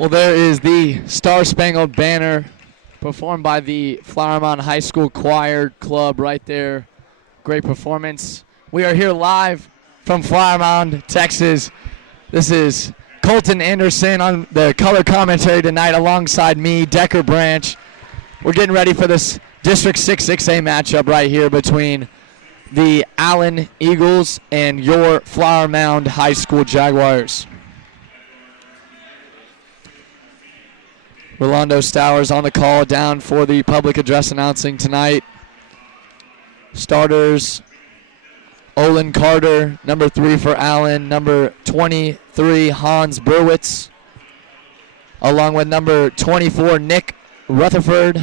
Well, there is the Star Spangled Banner performed by the Flower Mound High School Choir Club right there. Great performance. We are here live from Flower Mound, Texas. This is Colton Anderson on the color commentary tonight alongside me, Decker Branch. We're getting ready for this District 6-6A matchup right here between the Allen Eagles and your Flower Mound High School Jaguars. Rolando Stowers on the call down for the public address announcing tonight. Starters, Olin Carter, number 3 for Allen, number 23, Hans Berwitz, along with number 24, Nick Rutherford,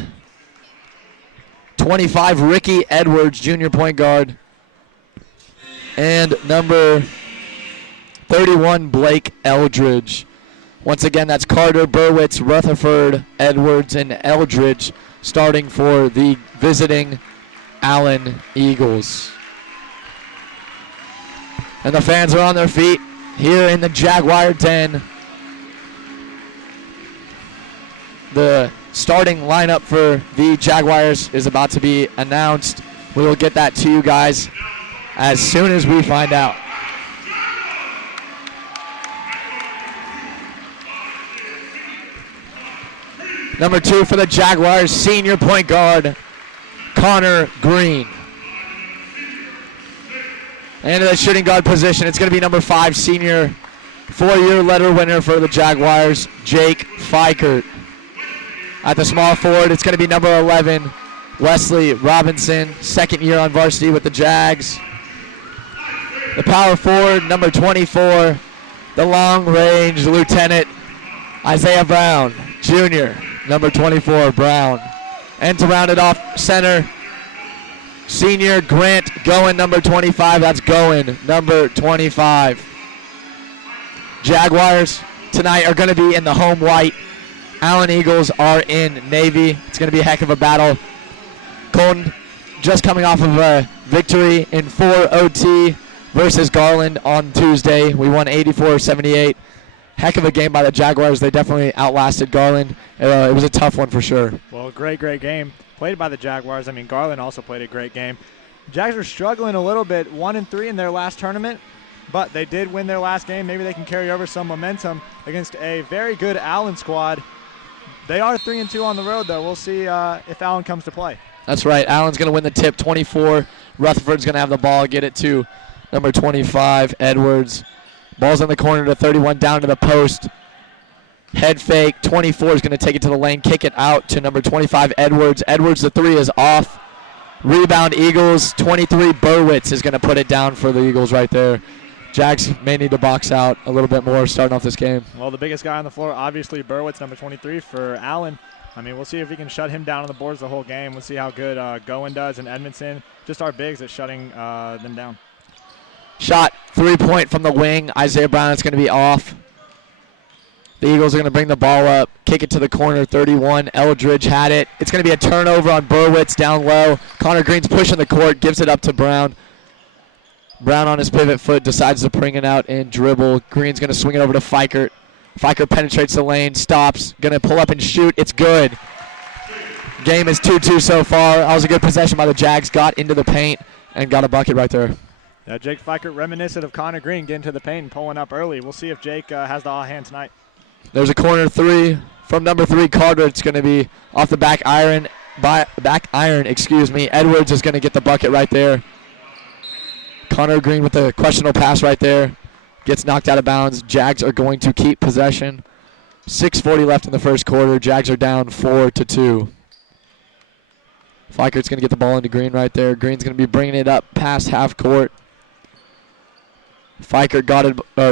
25, Ricky Edwards, junior point guard, and number 31, Blake Eldridge. Once again, that's Carter, Berwitz, Rutherford, Edwards, and Eldridge starting for the visiting Allen Eagles. And the fans are on their feet here in the Jaguar Den. The starting lineup for the Jaguars is about to be announced. We will get that to you guys as soon as we find out. Number 2 for the Jaguars, senior point guard, Connor Green. And in the shooting guard position, it's going to be number 5, senior, 4-year letter winner for the Jaguars, Jake Fikert. At the small forward, it's going to be number 11, Wesley Robinson, 2nd year on varsity with the Jags. The power forward, number 24, the long-range lieutenant, Isaiah Brown, junior. Number 24, Brown. And to round it off, center, senior Grant Goen, number 25. That's Goen, number 25. Jaguars tonight are going to be in the home white. Allen Eagles are in navy. It's going to be a heck of a battle. Colton just coming off of a victory in 4 OT versus Garland on Tuesday. We won 84-78. Heck of a game by the Jaguars. They definitely outlasted Garland. It was a tough one for sure. Well, great game played by the Jaguars. I mean, Garland also played a great game. Jags are struggling a little bit, 1-3 in their last tournament, but they did win their last game. Maybe they can carry over some momentum against a very good Allen squad. They are 3-2 on the road, though. We'll see if Allen comes to play. That's right. Allen's going to win the tip, 24. Rutherford's going to have the ball, get it to number 25, Edwards. Ball's in the corner to 31, down to the post. Head fake, 24 is going to take it to the lane, kick it out to number 25, Edwards. Edwards, the 3 is off. Rebound, Eagles. 23, Berwitz is going to put it down for the Eagles right there. Jags may need to box out a little bit more starting off this game. Well, the biggest guy on the floor, obviously Berwitz, number 23 for Allen. I mean, we'll see if we can shut him down on the boards the whole game. We'll see how good Goen does and Edmondson. Just our bigs at shutting them down. Shot, 3-point from the wing. Isaiah Brown is going to be off. The Eagles are going to bring the ball up, kick it to the corner, 31. Eldridge had it. It's going to be a turnover on Berwitz down low. Connor Green's pushing the court, gives it up to Brown. Brown on his pivot foot decides to bring it out and dribble. Green's going to swing it over to Fikert. Fikert penetrates the lane, stops, going to pull up and shoot. It's good. Game is 2-2 so far. That was a good possession by the Jags. Got into the paint and got a bucket right there. Jake Fikert reminiscent of Connor Green getting to the paint and pulling up early. We'll see if Jake has the hot hand tonight. There's a corner 3 from number 3, Carter. It's going to be off the back iron. Edwards is going to get the bucket right there. Connor Green with the questionable pass right there. Gets knocked out of bounds. Jags are going to keep possession. 6:40 left in the first quarter. Jags are down 4-2. Fikert's going to get the ball into Green right there. Green's going to be bringing it up past half court. Fikert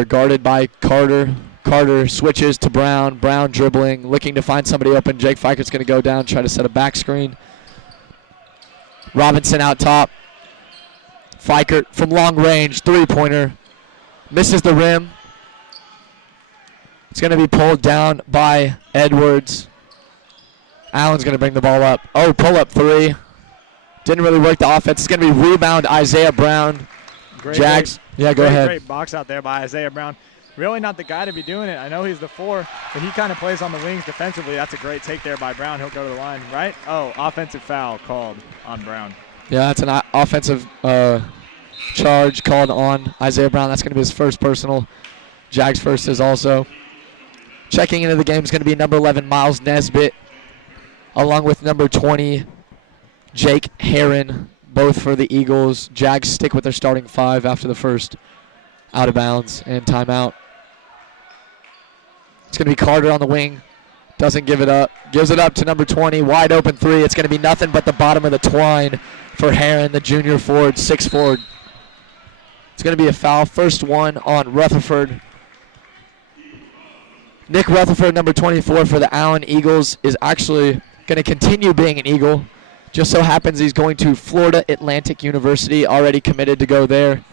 guarded by Carter. Carter switches to Brown. Brown dribbling, looking to find somebody open. Jake Fikert's going to go down, try to set a back screen. Robinson out top. Fikert from long range, 3-pointer. Misses the rim. It's going to be pulled down by Edwards. Allen's going to bring the ball up. Oh, pull-up 3. Didn't really work the offense. It's going to be rebound Isaiah Brown. Jags. Yeah, go ahead. Great box out there by Isaiah Brown. really not the guy to be doing it. I know he's the 4, but he kind of plays on the wings defensively. That's a great take there by Brown. He'll go to the line, right? Oh, offensive foul called on Brown. Yeah, that's an offensive charge called on Isaiah Brown. That's going to be his first personal. Jags first is also. Checking into the game is going to be number 11, Miles Nesbitt, along with number 20, Jake Herron, both for the Eagles. Jags stick with their starting 5 after the first out of bounds and timeout. It's going to be Carter on the wing. Doesn't give it up. Gives it up to number 20. Wide open 3. It's going to be nothing but the bottom of the twine for Herron, the junior forward, 6'4". It's going to be a foul. First one on Rutherford. Nick Rutherford, number 24 for the Allen Eagles, is actually going to continue being an Eagle. Just so happens he's going to Florida Atlantic University, already committed to go there.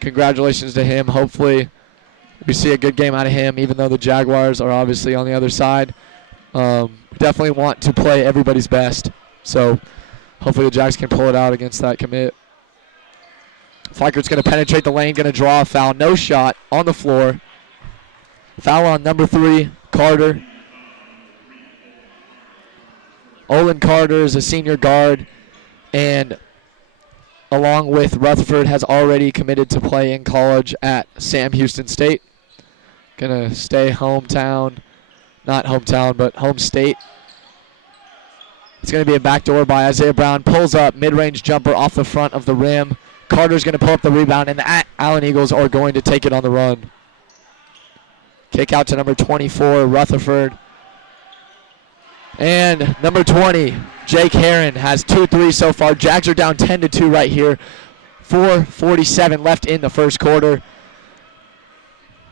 Congratulations to him. Hopefully we see a good game out of him, even though the Jaguars are obviously on the other side. Definitely want to play everybody's best. So hopefully the Jags can pull it out against that commit. Fleichert's going to penetrate the lane, going to draw a foul. No shot on the floor. Foul on number 3, Carter. Olin Carter is a senior guard, and along with Rutherford, has already committed to play in college at Sam Houston State. Gonna stay hometown, not hometown, but home state. It's gonna be a backdoor by Isaiah Brown. Pulls up, mid-range jumper off the front of the rim. Carter's gonna pull up the rebound, and the Allen Eagles are going to take it on the run. Kick out to number 24, Rutherford. And number 20, Jake Herron, has 2 threes so far. Jags are down 10-2 right here. 4:47 left in the first quarter.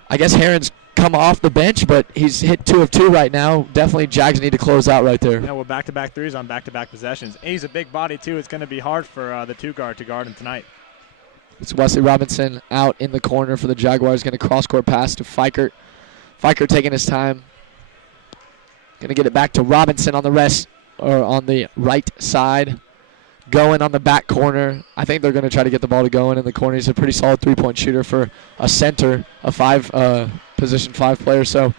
I guess Herron's come off the bench, but he's hit 2 of 2 right now. Definitely Jags need to close out right there. Yeah, well, back-to-back threes on back-to-back possessions. And he's a big body, too. It's going to be hard for the 2-guard to guard him tonight. It's Wesley Robinson out in the corner for the Jaguars. Going to cross-court pass to Feichert. Feichert taking his time. Going to get it back to Robinson on the right side. Going on the back corner. I think they're going to try to get the ball to go in the corner. He's a pretty solid three-point shooter for a center, a position 5 player. So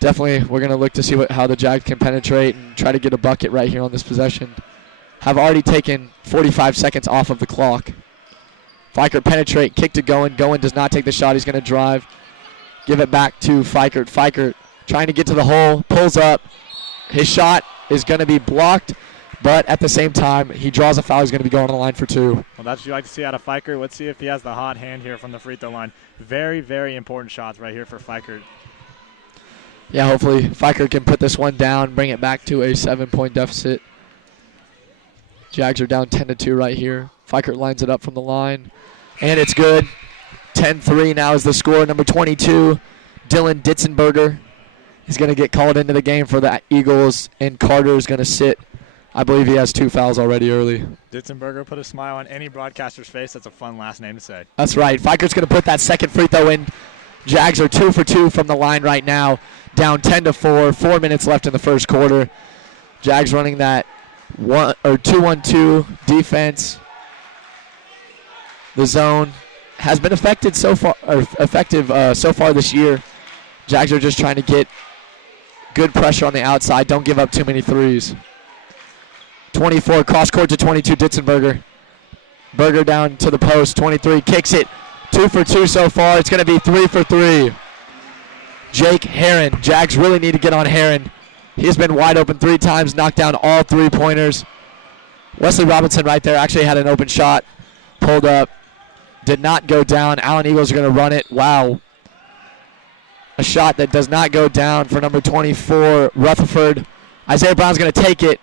definitely we're going to look to see how the Jags can penetrate and try to get a bucket right here on this possession. Have already taken 45 seconds off of the clock. Feichert penetrate, kick to Goen. Goen does not take the shot. He's going to drive. Give it back to Feichert. Feichert trying to get to the hole, pulls up. His shot is going to be blocked, but at the same time, he draws a foul. He's going to be going on the line for 2. Well, that's what you like to see out of Feichert. Let's see if he has the hot hand here from the free throw line. Very, very important shots right here for Feichert. Yeah, hopefully Feichert can put this one down, bring it back to a 7-point deficit. Jags are down 10-2 right here. Feichert lines it up from the line, and it's good. 10-3 now is the score. Number 22, Dylan Ditzenberger, is going to get called into the game for the Eagles, and Carter is going to sit. I believe he has 2 fouls already early. Ditzenberger put a smile on any broadcaster's face. That's a fun last name to say. That's right. Feichert's going to put that second free throw in. Jags are 2 for 2 from the line right now, down 10-4. 4 minutes left in the first quarter. Jags running that 2-1-2 defense. The zone has been effective so far this year. Jags are just trying to get good pressure on the outside. Don't give up too many threes. 24 cross court to 22, Ditzenberger. Berger down to the post. 23 kicks it. 2 for 2 so far. It's going to be 3 for 3. Jake Herron. Jags really need to get on Herron. He's been wide open 3 times, knocked down all 3-pointers. Wesley Robinson right there actually had an open shot. Pulled up. Did not go down. Allen Eagles are going to run it. Wow. A shot that does not go down for number 24, Rutherford. Isaiah Brown's going to take it.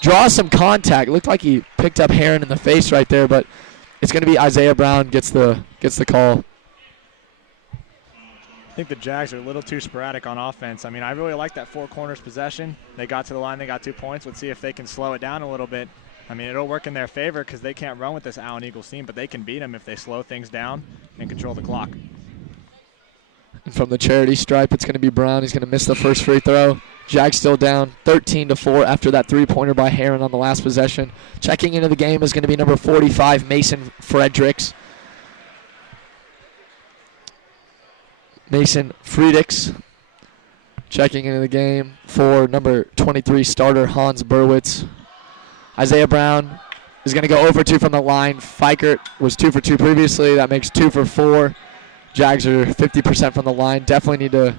Draws some contact. Looked like he picked up Herron in the face right there, but it's going to be Isaiah Brown gets the call. I think the Jags are a little too sporadic on offense. I mean, I really like that 4 corners possession. They got to the line. They got 2 points. Let's see if they can slow it down a little bit. I mean, it'll work in their favor because they can't run with this Allen Eagles team, but they can beat them if they slow things down and control the clock. And from the charity stripe, it's going to be Brown. He's going to miss the first free throw. Jags still down 13-4 after that 3-pointer by Herron on the last possession. Checking into the game is going to be number 45, Mason Fredericks. Mason Friedrichs checking into the game for number 23 starter Hans Berwitz. Isaiah Brown is going to go 0 for 2 from the line. Fikert was 2 for 2 previously. That makes 2 for 4. Jags are 50% from the line. Definitely need to.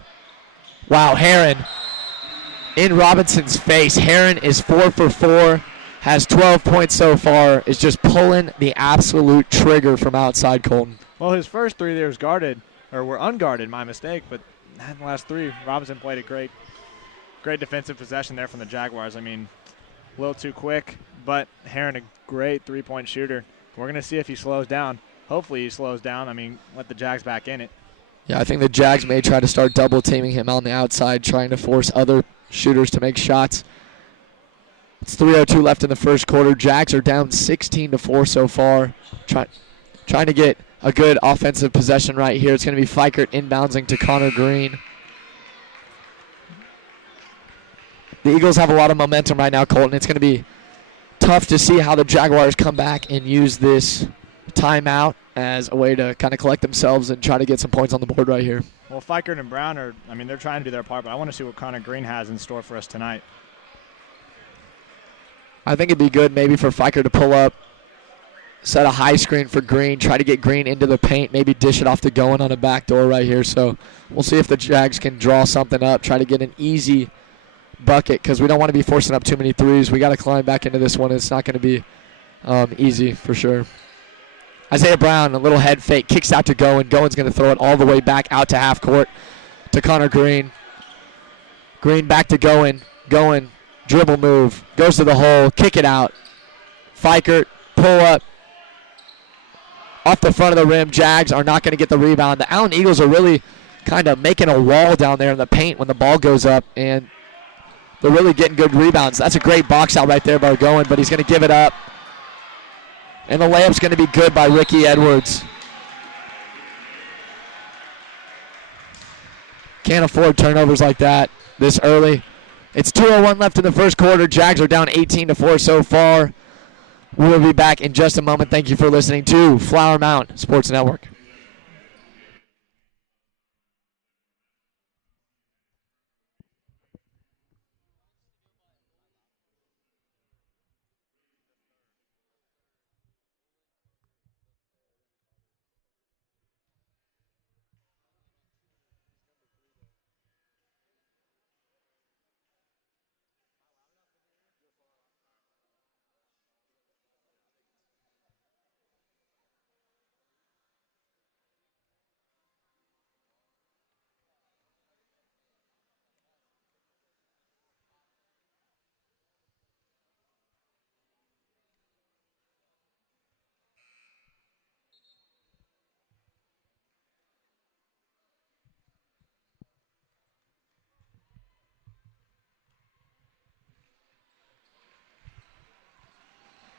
Wow, Heron in Robinson's face. Heron is 4 for 4, has 12 points so far, is just pulling the absolute trigger from outside Colton. Well, his first 3 there was guarded, or were unguarded, my mistake, but in the last 3, Robinson played a great defensive possession there from the Jaguars. I mean, a little too quick, but Heron a great 3-point shooter. We're going to see if he slows down. Hopefully he slows down. I mean, let the Jags back in it. Yeah, I think the Jags may try to start double teaming him on the outside, trying to force other shooters to make shots. It's 3:02 left in the first quarter. Jags are down 16-4 so far. Trying to get a good offensive possession right here. It's going to be Fikert inbouncing to Connor Green. The Eagles have a lot of momentum right now, Colton. It's going to be tough to see how the Jaguars come back and use this timeout as a way to kind of collect themselves and try to get some points on the board right here. Well, Fikert and Brown they're trying to do their part, but I want to see what Connor Green has in store for us tonight. I think it'd be good maybe for Fikert to pull up, set a high screen for Green, try to get Green into the paint, maybe dish it off to Goen on a back door right here. So we'll see if the Jags can draw something up, try to get an easy bucket, because we don't want to be forcing up too many threes. We got to climb back into this one. It's not going to be easy for sure. Isaiah Brown, a little head fake, kicks out to Goen. Goen's going to throw it all the way back out to half court to Connor Green. Green back to Goen. Goen, dribble move, goes to the hole, kick it out. Fikert, pull up, off the front of the rim. Jags are not going to get the rebound. The Allen Eagles are really kind of making a wall down there in the paint when the ball goes up, and they're really getting good rebounds. That's a great box out right there by Goen, but he's going to give it up. And the layup's going to be good by Ricky Edwards. Can't afford turnovers like that this early. It's 2:01 left in the first quarter. Jags are down 18-4 so far. We'll be back in just a moment. Thank you for listening to Flower Mound Sports Network.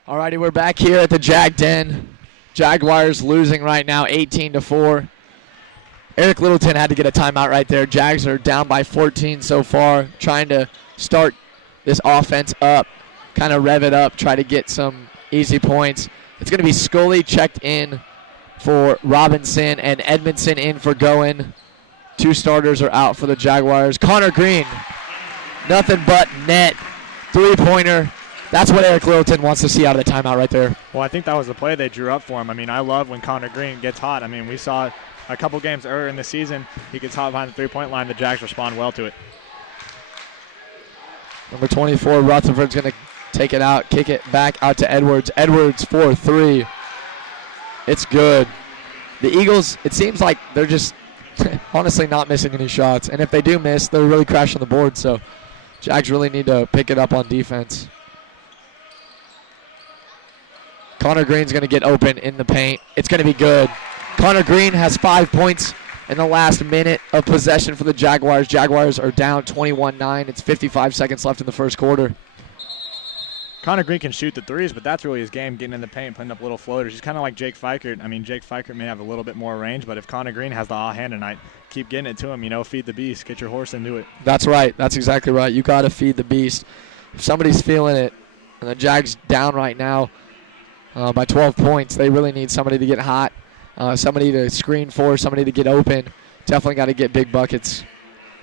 All righty, we're back here at the Jag Den. Jaguars losing right now 18-4. Eric Littleton had to get a timeout right there. Jags are down by 14 so far, trying to start this offense up, kind of rev it up, try to get some easy points. It's going to be Scully checked in for Robinson and Edmondson in for Goen. 2 starters are out for the Jaguars. Connor Green, nothing but net. 3-pointer. That's what Eric Littleton wants to see out of the timeout right there. Well, I think that was the play they drew up for him. I mean, I love when Connor Green gets hot. I mean, we saw it a couple games earlier in the season. He gets hot behind the 3-point line. The Jags respond well to it. Number 24, Rutherford's going to take it out, kick it back out to Edwards. Edwards for 3. It's good. The Eagles, it seems like they're just honestly not missing any shots. And if they do miss, they're really crashing the board. So Jags really need to pick it up on defense. Connor Green's going to get open in the paint. It's going to be good. Connor Green has 5 points in the last minute of possession for the Jaguars. Jaguars are down 21-9. It's 55 seconds left in the first quarter. Connor Green can shoot the threes, but that's really his game, getting in the paint, putting up little floaters. He's kind of like Jake Fikert. I mean, Jake Fikert may have a little bit more range, but if Connor Green has the hot hand tonight, keep getting it to him. Feed the beast. Get your horse into it. That's right. That's exactly right. You got to feed the beast. If somebody's feeling it, and the Jags down right now, by 12 points. They really need somebody to get hot, somebody to screen for, somebody to get open. Definitely got to get big buckets.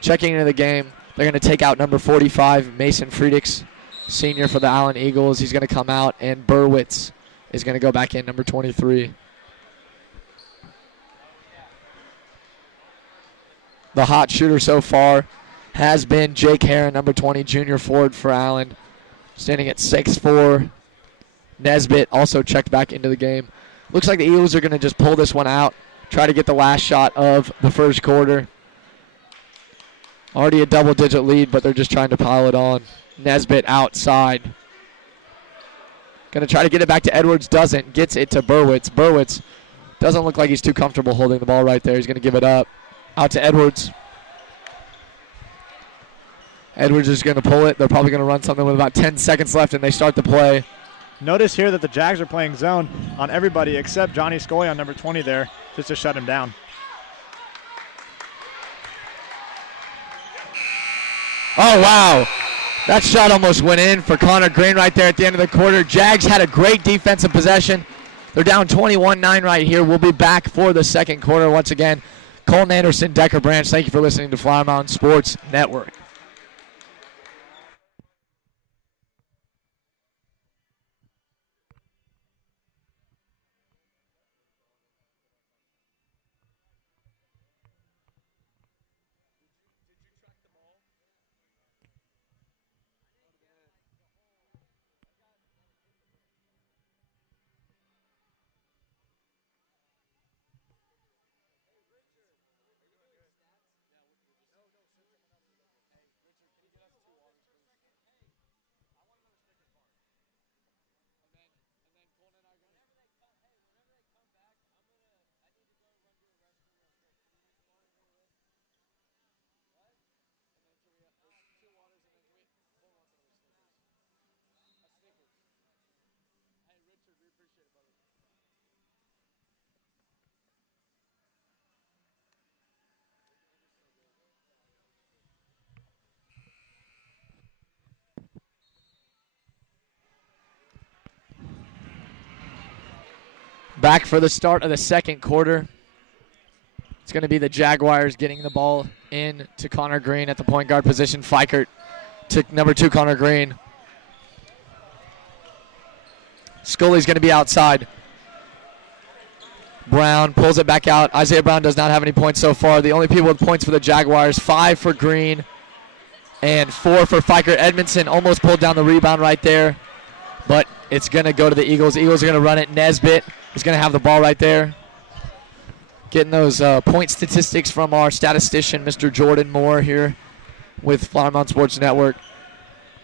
Checking into the game, they're going to take out number 45, Mason Friedrichs, senior for the Allen Eagles. He's going to come out, and Burwitz is going to go back in, number 23. The hot shooter so far has been Jake Herron, number 20, junior forward for Allen, standing at 6'4". Nesbitt also checked back into the game. Looks like the Eagles are going to just pull this one out, try to get the last shot of the first quarter. Already a double-digit lead, but they're just trying to pile it on. Nesbitt outside. Going to try to get it back to Edwards, doesn't. Gets it to Burwitz. Burwitz doesn't look like he's too comfortable holding the ball right there. He's going to give it up. Out to Edwards. Edwards is going to pull it. They're probably going to run something with about 10 seconds left, and they start the play. Notice here that the Jags are playing zone on everybody except Johnny Scully on number 20 there, just to shut him down. Oh, wow. That shot almost went in for Connor Green right there at the end of the quarter. Jags had a great defensive possession. They're down 21-9 right here. We'll be back for the second quarter once again. Colton Anderson, Decker Branch, thank you for listening to Flower Mound Sports Network. Back for the start of the second quarter. It's going to be the Jaguars getting the ball in to Connor Green at the point guard position. Fikert to number 2, Connor Green. Scully's going to be outside. Brown pulls it back out. Isaiah Brown does not have any points so far. The only people with points for the Jaguars, 5 for Green and 4 for Fikert. Edmondson almost pulled down the rebound right there, but it's going to go to the Eagles. Eagles are going to run it. Nesbitt is going to have the ball right there. Getting those point statistics from our statistician, Mr. Jordan Moore, here with Flower Mound Sports Network.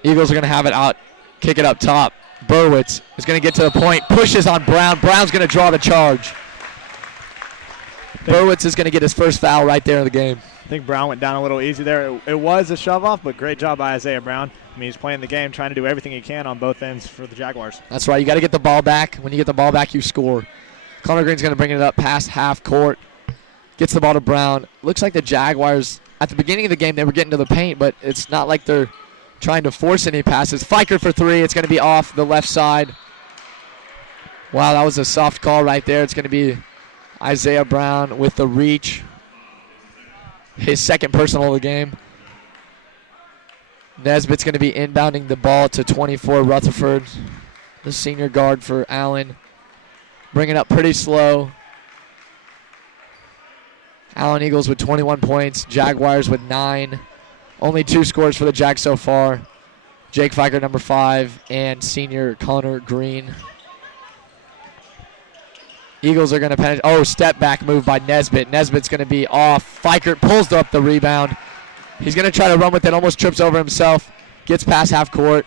Eagles are going to have it out, kick it up top. Burwitz is going to get to the point, pushes on Brown. Brown's going to draw the charge. Burwitz is going to get his first foul right there in the game. I think Brown went down a little easy there. It was a shove-off, but great job by Isaiah Brown. I mean, he's playing the game, trying to do everything he can on both ends for the Jaguars. That's right. You got to get the ball back. When you get the ball back, you score. Connor Green's going to bring it up past half court. Gets the ball to Brown. Looks like the Jaguars, at the beginning of the game, they were getting to the paint, but it's not like they're trying to force any passes. Fikert for 3. It's going to be off the left side. Wow, that was a soft call right there. It's going to be Isaiah Brown with the reach. His second personal of the game. Nesbitt's going to be inbounding the ball to 24, Rutherford, the senior guard for Allen. Bringing up pretty slow. Allen Eagles with 21 points. Jaguars with 9. Only 2 scores for the Jags so far. Jake Fikert, number 5, and senior Connor Green. Eagles are going to penetrate. Oh, step back move by Nesbitt. Nesbitt's going to be off. Fikert pulls up the rebound. He's going to try to run with it. Almost trips over himself. Gets past half court.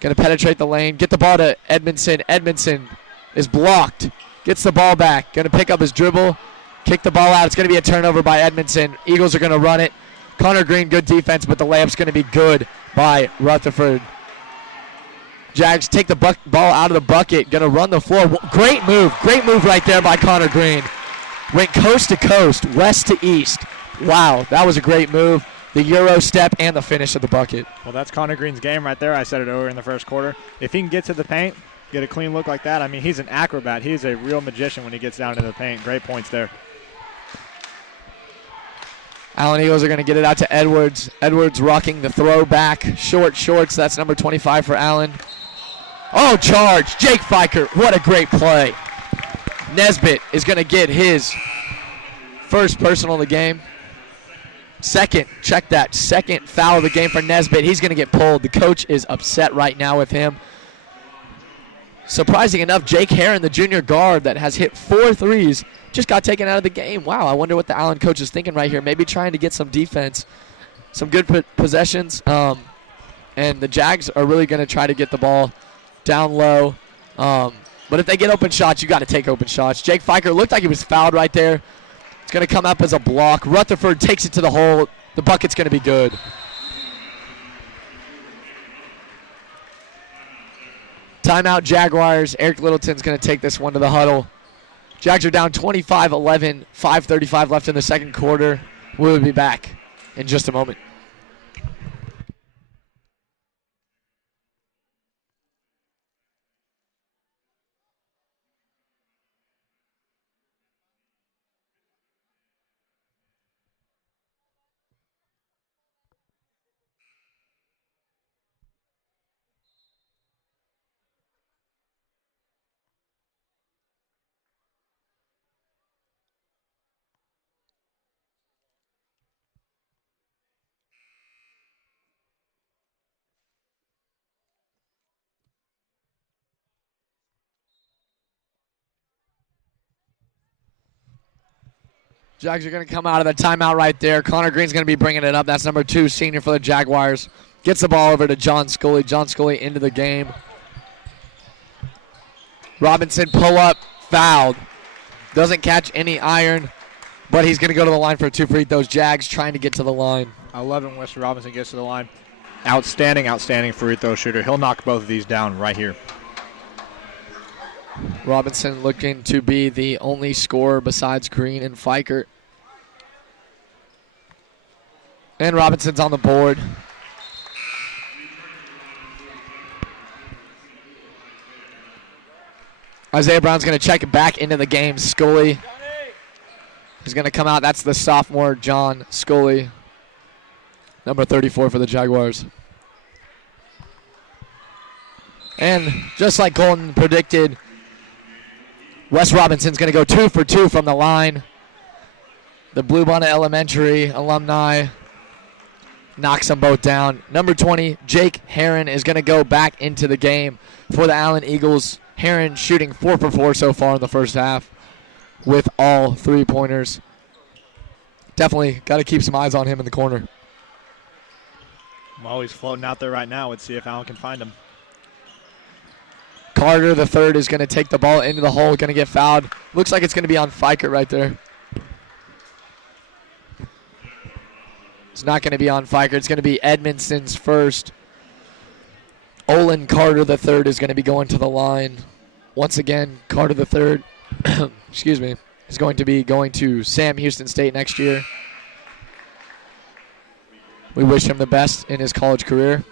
Going to penetrate the lane. Get the ball to Edmondson. Edmondson is blocked. Gets the ball back. Going to pick up his dribble. Kick the ball out. It's going to be a turnover by Edmondson. Eagles are going to run it. Connor Green, good defense, but the layup's going to be good by Rutherford. Jags take the ball out of the bucket. Going to run the floor. Great move. Great move right there by Connor Green. Went coast to coast, west to east. Wow, that was a great move. The Euro step and the finish of the bucket. Well, that's Connor Green's game right there. I said it over in the first quarter. If he can get to the paint, get a clean look like that, I mean, he's an acrobat. He's a real magician when he gets down into the paint. Great points there. Allen Eagles are going to get it out to Edwards. Edwards rocking the throw back. Short shorts. That's number 25 for Allen. Oh, charge. Jake Fikert. What a great play. Nesbitt is going to get his first personal of the game. Second, check that, second foul of the game for Nesbitt. He's going to get pulled. The coach is upset right now with him. Surprising enough, Jake Herron, the junior guard that has hit 4 threes, just got taken out of the game. Wow, I wonder what the Allen coach is thinking right here. Maybe trying to get some defense, some good possessions. And the Jags are really going to try to get the ball down low. But if they get open shots, you got to take open shots. Jake Fikert looked like he was fouled right there. It's going to come up as a block. Rutherford takes it to the hole. The bucket's going to be good. Timeout Jaguars. Eric Littleton's going to take this one to the huddle. Jags are down 25-11, 5:35 left in the second quarter. We'll be back in just a moment. Jags are going to come out of the timeout right there. Connor Green's going to be bringing it up. That's number 2, senior for the Jaguars. Gets the ball over to John Scully. John Scully into the game. Robinson pull up, fouled. Doesn't catch any iron, but he's going to go to the line for 2 free throws. Jags trying to get to the line. I love it when Wester Robinson gets to the line. Outstanding free throw shooter. He'll knock both of these down right here. Robinson looking to be the only scorer besides Green and Fikert. And Robinson's on the board. Isaiah Brown's going to check it back into the game. Scully is going to come out. That's the sophomore, John Scully, number 34 for the Jaguars. And just like Colton predicted, Wes Robinson's going to go 2 for 2 from the line. The Bluebonnet Elementary alumni knocks them both down. Number 20, Jake Herron, is going to go back into the game for the Allen Eagles. Herron shooting 4 for 4 so far in the first half with all 3-pointers. Definitely got to keep some eyes on him in the corner. Well, he's floating out there right now. Let's see if Allen can find him. Carter, the third, is going to take the ball into the hole, going to get fouled. Looks like it's going to be on Fikert right there. It's not going to be on Fikert. It's going to be Edmondson's first. Olin Carter, the third, is going to be going to the line. Once again, Carter, the third, excuse me, is going to be going to Sam Houston State next year. We wish him the best in his college career.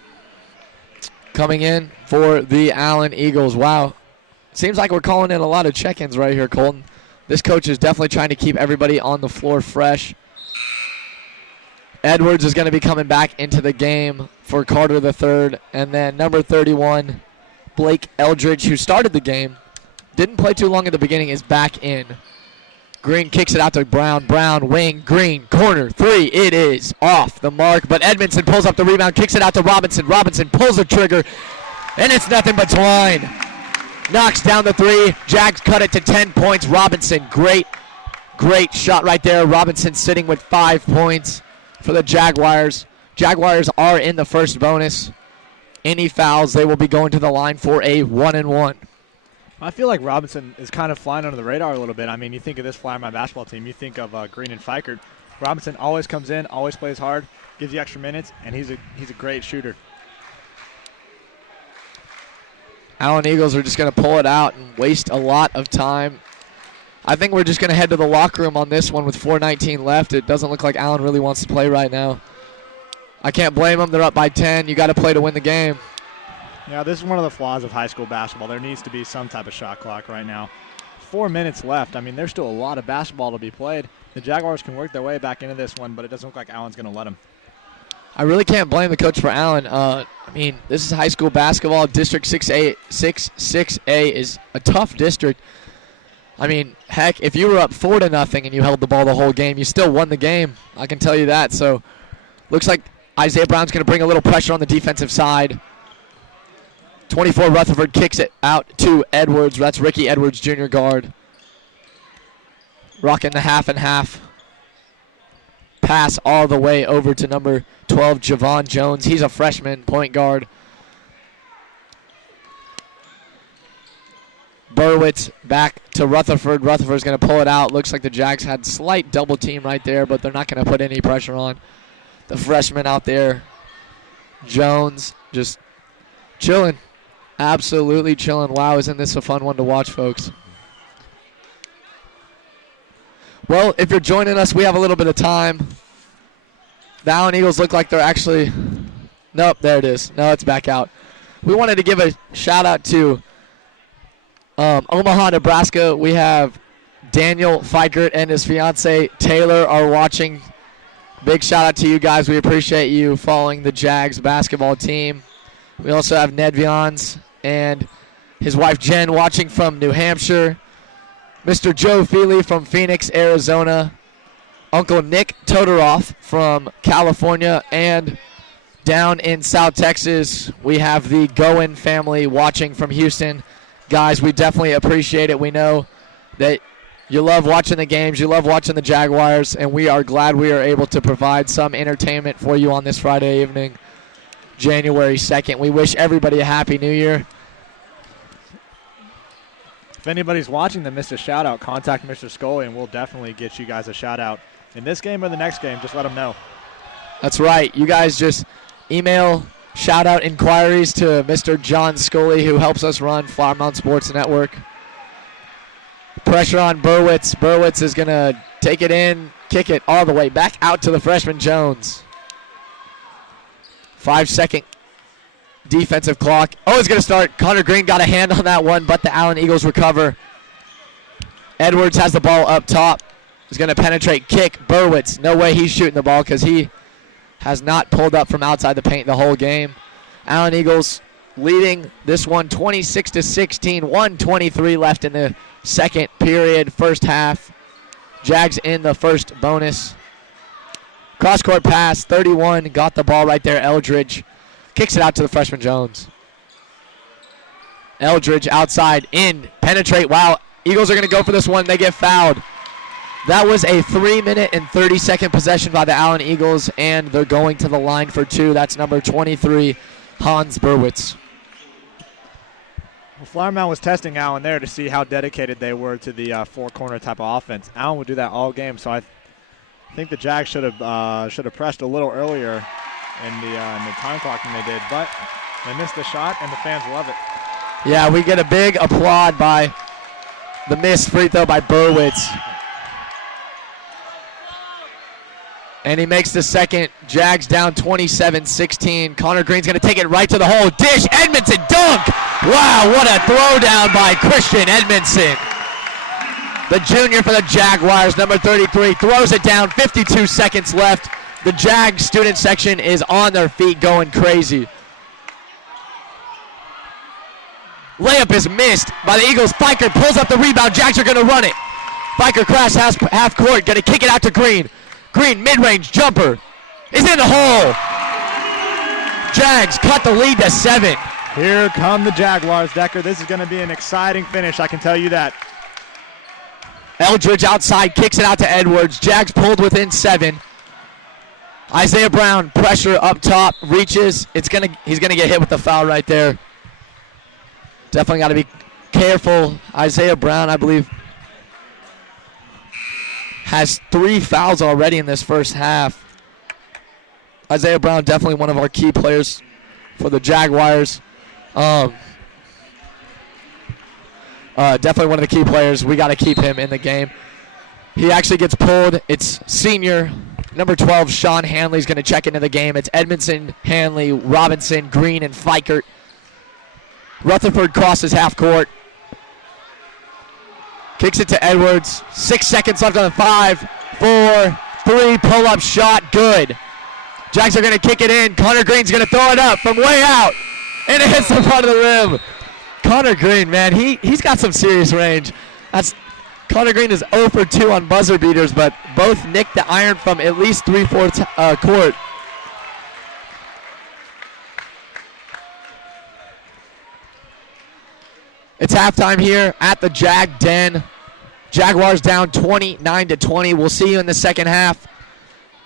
Coming in for the Allen Eagles. Wow. Seems like we're calling in a lot of check-ins right here, Colton. This coach is definitely trying to keep everybody on the floor fresh. Edwards is going to be coming back into the game for Carter the third. And then number 31, Blake Eldridge, who started the game, didn't play too long at the beginning, is back in. Green kicks it out to Brown. Brown, wing, Green, corner, 3. It is off the mark, but Edmondson pulls up the rebound, kicks it out to Robinson. Robinson pulls the trigger, and it's nothing but twine. Knocks down the 3. Jags cut it to 10 points. Robinson, great shot right there. Robinson sitting with 5 points for the Jaguars. Jaguars are in the first bonus. Any fouls, they will be going to the line for a 1-and-1. I feel like Robinson is kind of flying under the radar a little bit. I mean, you think of this Fly My basketball team, you think of Green and Fikert. Robinson always comes in, always plays hard, gives you extra minutes, and he's a great shooter. Allen Eagles are just going to pull it out and waste a lot of time. I think we're just going to head to the locker room on this one with 4:19 left. It doesn't look like Allen really wants to play right now. I can't blame them. They're up by 10. You got to play to win the game. Yeah, this is one of the flaws of high school basketball. There needs to be some type of shot clock right now. 4 minutes left. I mean, there's still a lot of basketball to be played. The Jaguars can work their way back into this one, but it doesn't look like Allen's going to let them. I really can't blame the coach for Allen. I mean, this is high school basketball. District 6A is a tough district. I mean, heck, if you were up 4-0 and you held the ball the whole game, you still won the game. I can tell you that. So, looks like Isaiah Brown's going to bring a little pressure on the defensive side. 24 Rutherford kicks it out to Edwards. That's Ricky Edwards, junior guard. Rocking the half and half. Pass all the way over to number 12, Javon Jones. He's a freshman point guard. Burwitz back to Rutherford. Rutherford's going to pull it out. Looks like the Jags had slight double team right there, but they're not going to put any pressure on the freshman out there. Jones just chilling. Absolutely chilling. Wow, isn't this a fun one to watch, folks? Well, if you're joining us, we have a little bit of time. The Allen Eagles look like they're actually... Nope, there it is. No, it's back out. We wanted to give a shout-out to Omaha, Nebraska. We have Daniel Fikert and his fiance Taylor are watching. Big shout-out to you guys. We appreciate you following the Jags basketball team. We also have Ned Vians and his wife Jen watching from New Hampshire. Mr. Joe Feely from Phoenix, Arizona. Uncle Nick Todoroff from California. And down in South Texas, we have the Goen family watching from Houston. Guys, we definitely appreciate it. We know that you love watching the games. You love watching the Jaguars. And we are glad we are able to provide some entertainment for you on this Friday evening, January 2nd. We wish everybody a Happy New Year. If anybody's watching that missed a shout-out, contact Mr. Scully, and we'll definitely get you guys a shout-out. In this game or the next game, just let them know. That's right. You guys just email shout-out inquiries to Mr. John Scully, who helps us run Flower Mound Sports Network. Pressure on Burwitz. Burwitz is going to take it in, kick it all the way back out to the freshman Jones. 5-second defensive clock. Oh, it's going to start. Connor Green got a hand on that one, but the Allen Eagles recover. Edwards has the ball up top. He's going to penetrate, kick. Burwitz, no way he's shooting the ball because he has not pulled up from outside the paint the whole game. Allen Eagles leading this one 26-16. 1:23 left in the second period, first half. Jags in the first bonus. Cross-court pass, 31, got the ball right there. Eldridge kicks it out to the freshman Jones. Eldridge outside, in, penetrate. Wow, Eagles are going to go for this one. They get fouled. That was a 3-minute and 30-second possession by the Allen Eagles, and they're going to the line for two. That's number 23, Hans Burwitz. Well, Flower Mound was testing Allen there to see how dedicated they were to the four-corner type of offense. Allen would do that all game, so I think the Jags should have pressed a little earlier in the time clock than they did, but they missed the shot, and the fans love it. Yeah, we get a big applaud by the missed free throw by Burwitz. And he makes the second. Jags down 27-16. Connor Green's going to take it right to the hole. Dish, Edmondson, dunk! Wow, what a throwdown by Christian Edmondson. The junior for the Jaguars, number 33, throws it down. 52 seconds left. The Jag student section is on their feet going crazy. Layup is missed by the Eagles. Fikert pulls up the rebound. Jags are going to run it. Fikert crashes half court. Going to kick it out to Green. Green, mid-range jumper, is in the hole. Jags cut the lead to 7. Here come the Jaguars, Decker. This is going to be an exciting finish, I can tell you that. Eldridge outside, kicks it out to Edwards. Jags pulled within 7. Isaiah Brown, pressure up top, reaches. He's gonna get hit with the foul right there. Definitely got to be careful. Isaiah Brown, I believe, has 3 fouls already in this first half. Isaiah Brown, definitely one of our key players for the Jaguars. Definitely one of the key players. We got to keep him in the game. He actually gets pulled. It's senior, number 12, Sean Hanley's going to check into the game. It's Edmondson, Hanley, Robinson, Green, and Fikert. Rutherford crosses half court. Kicks it to Edwards. 6 seconds left on the 5, 4, 3, pull-up shot, good. Jags are going to kick it in. Connor Green's going to throw it up from way out, and it hits the front of the rim. Connor Green, man, he's got some serious range. Connor Green is 0 for 2 on buzzer beaters, but both nicked the iron from at least 3/4 court. It's halftime here at the Jag Den. Jaguars down 29-20. We'll see you in the second half.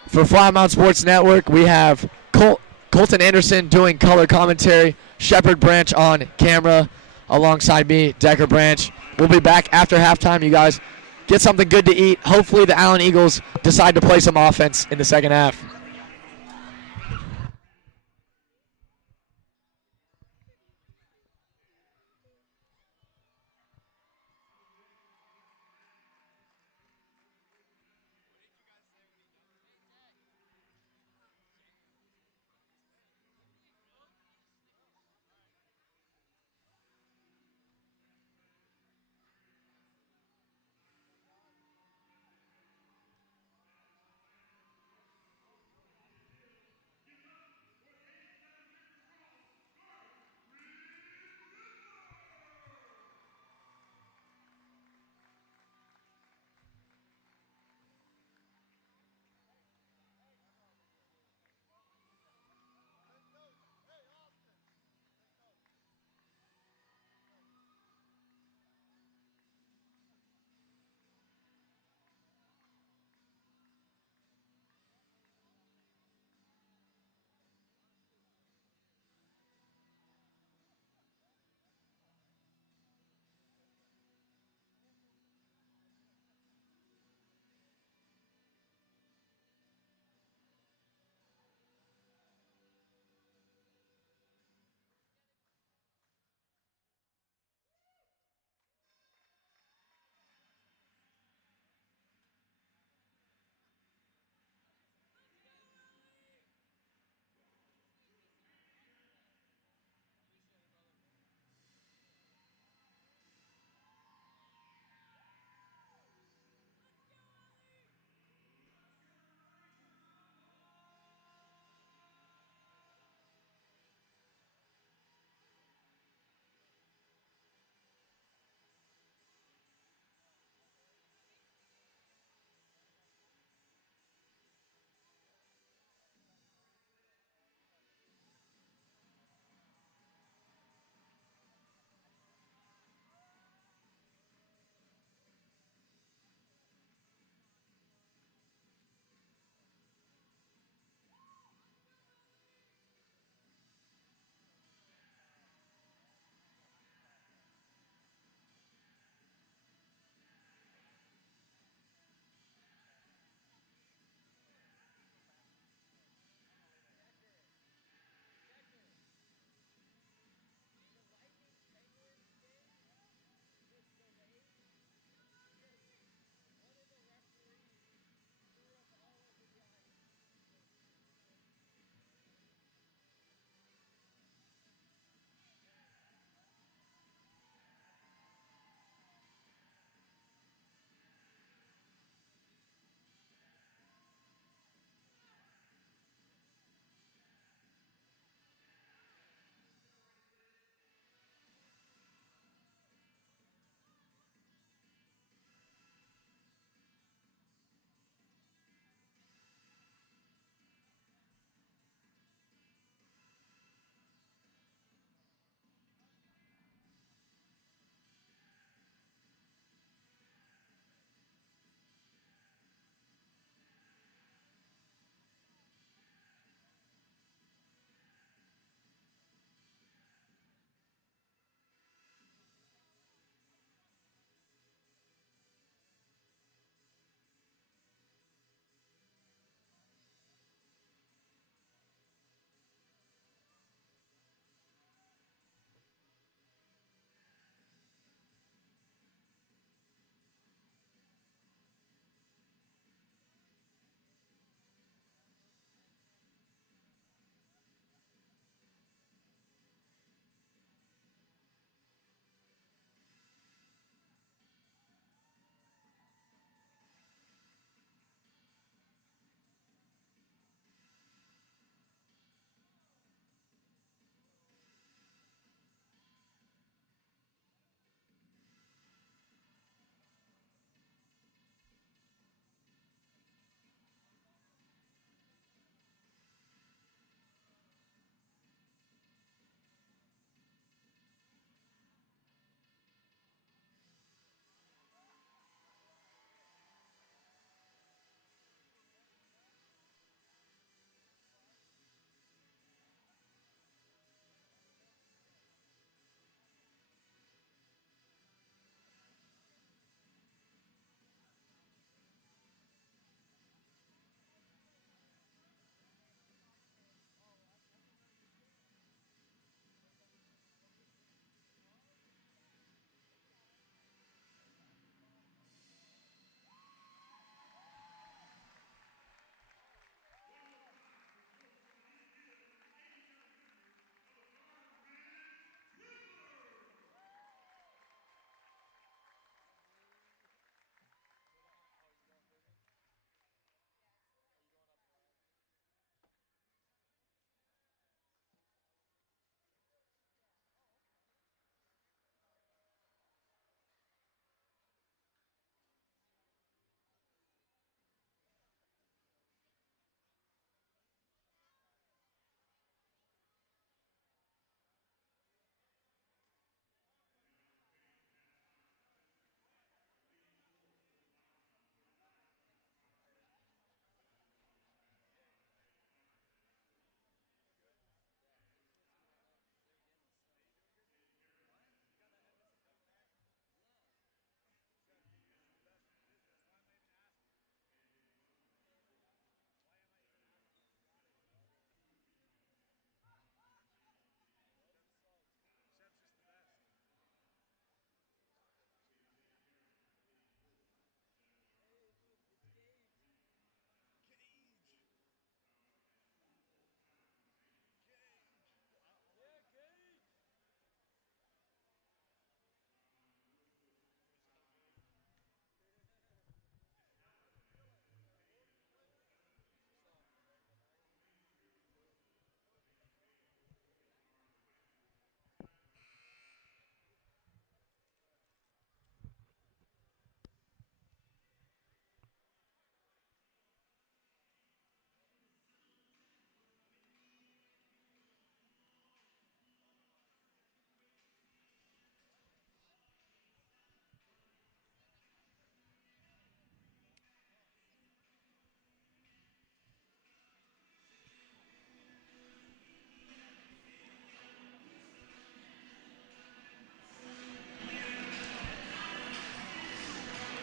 For Flymount Sports Network, we have Colton Anderson doing color commentary, Shepard Branch on camera, alongside me, Decker Branch. We'll be back after halftime. You guys get something good to eat. Hopefully the Allen Eagles decide to play some offense in the second half.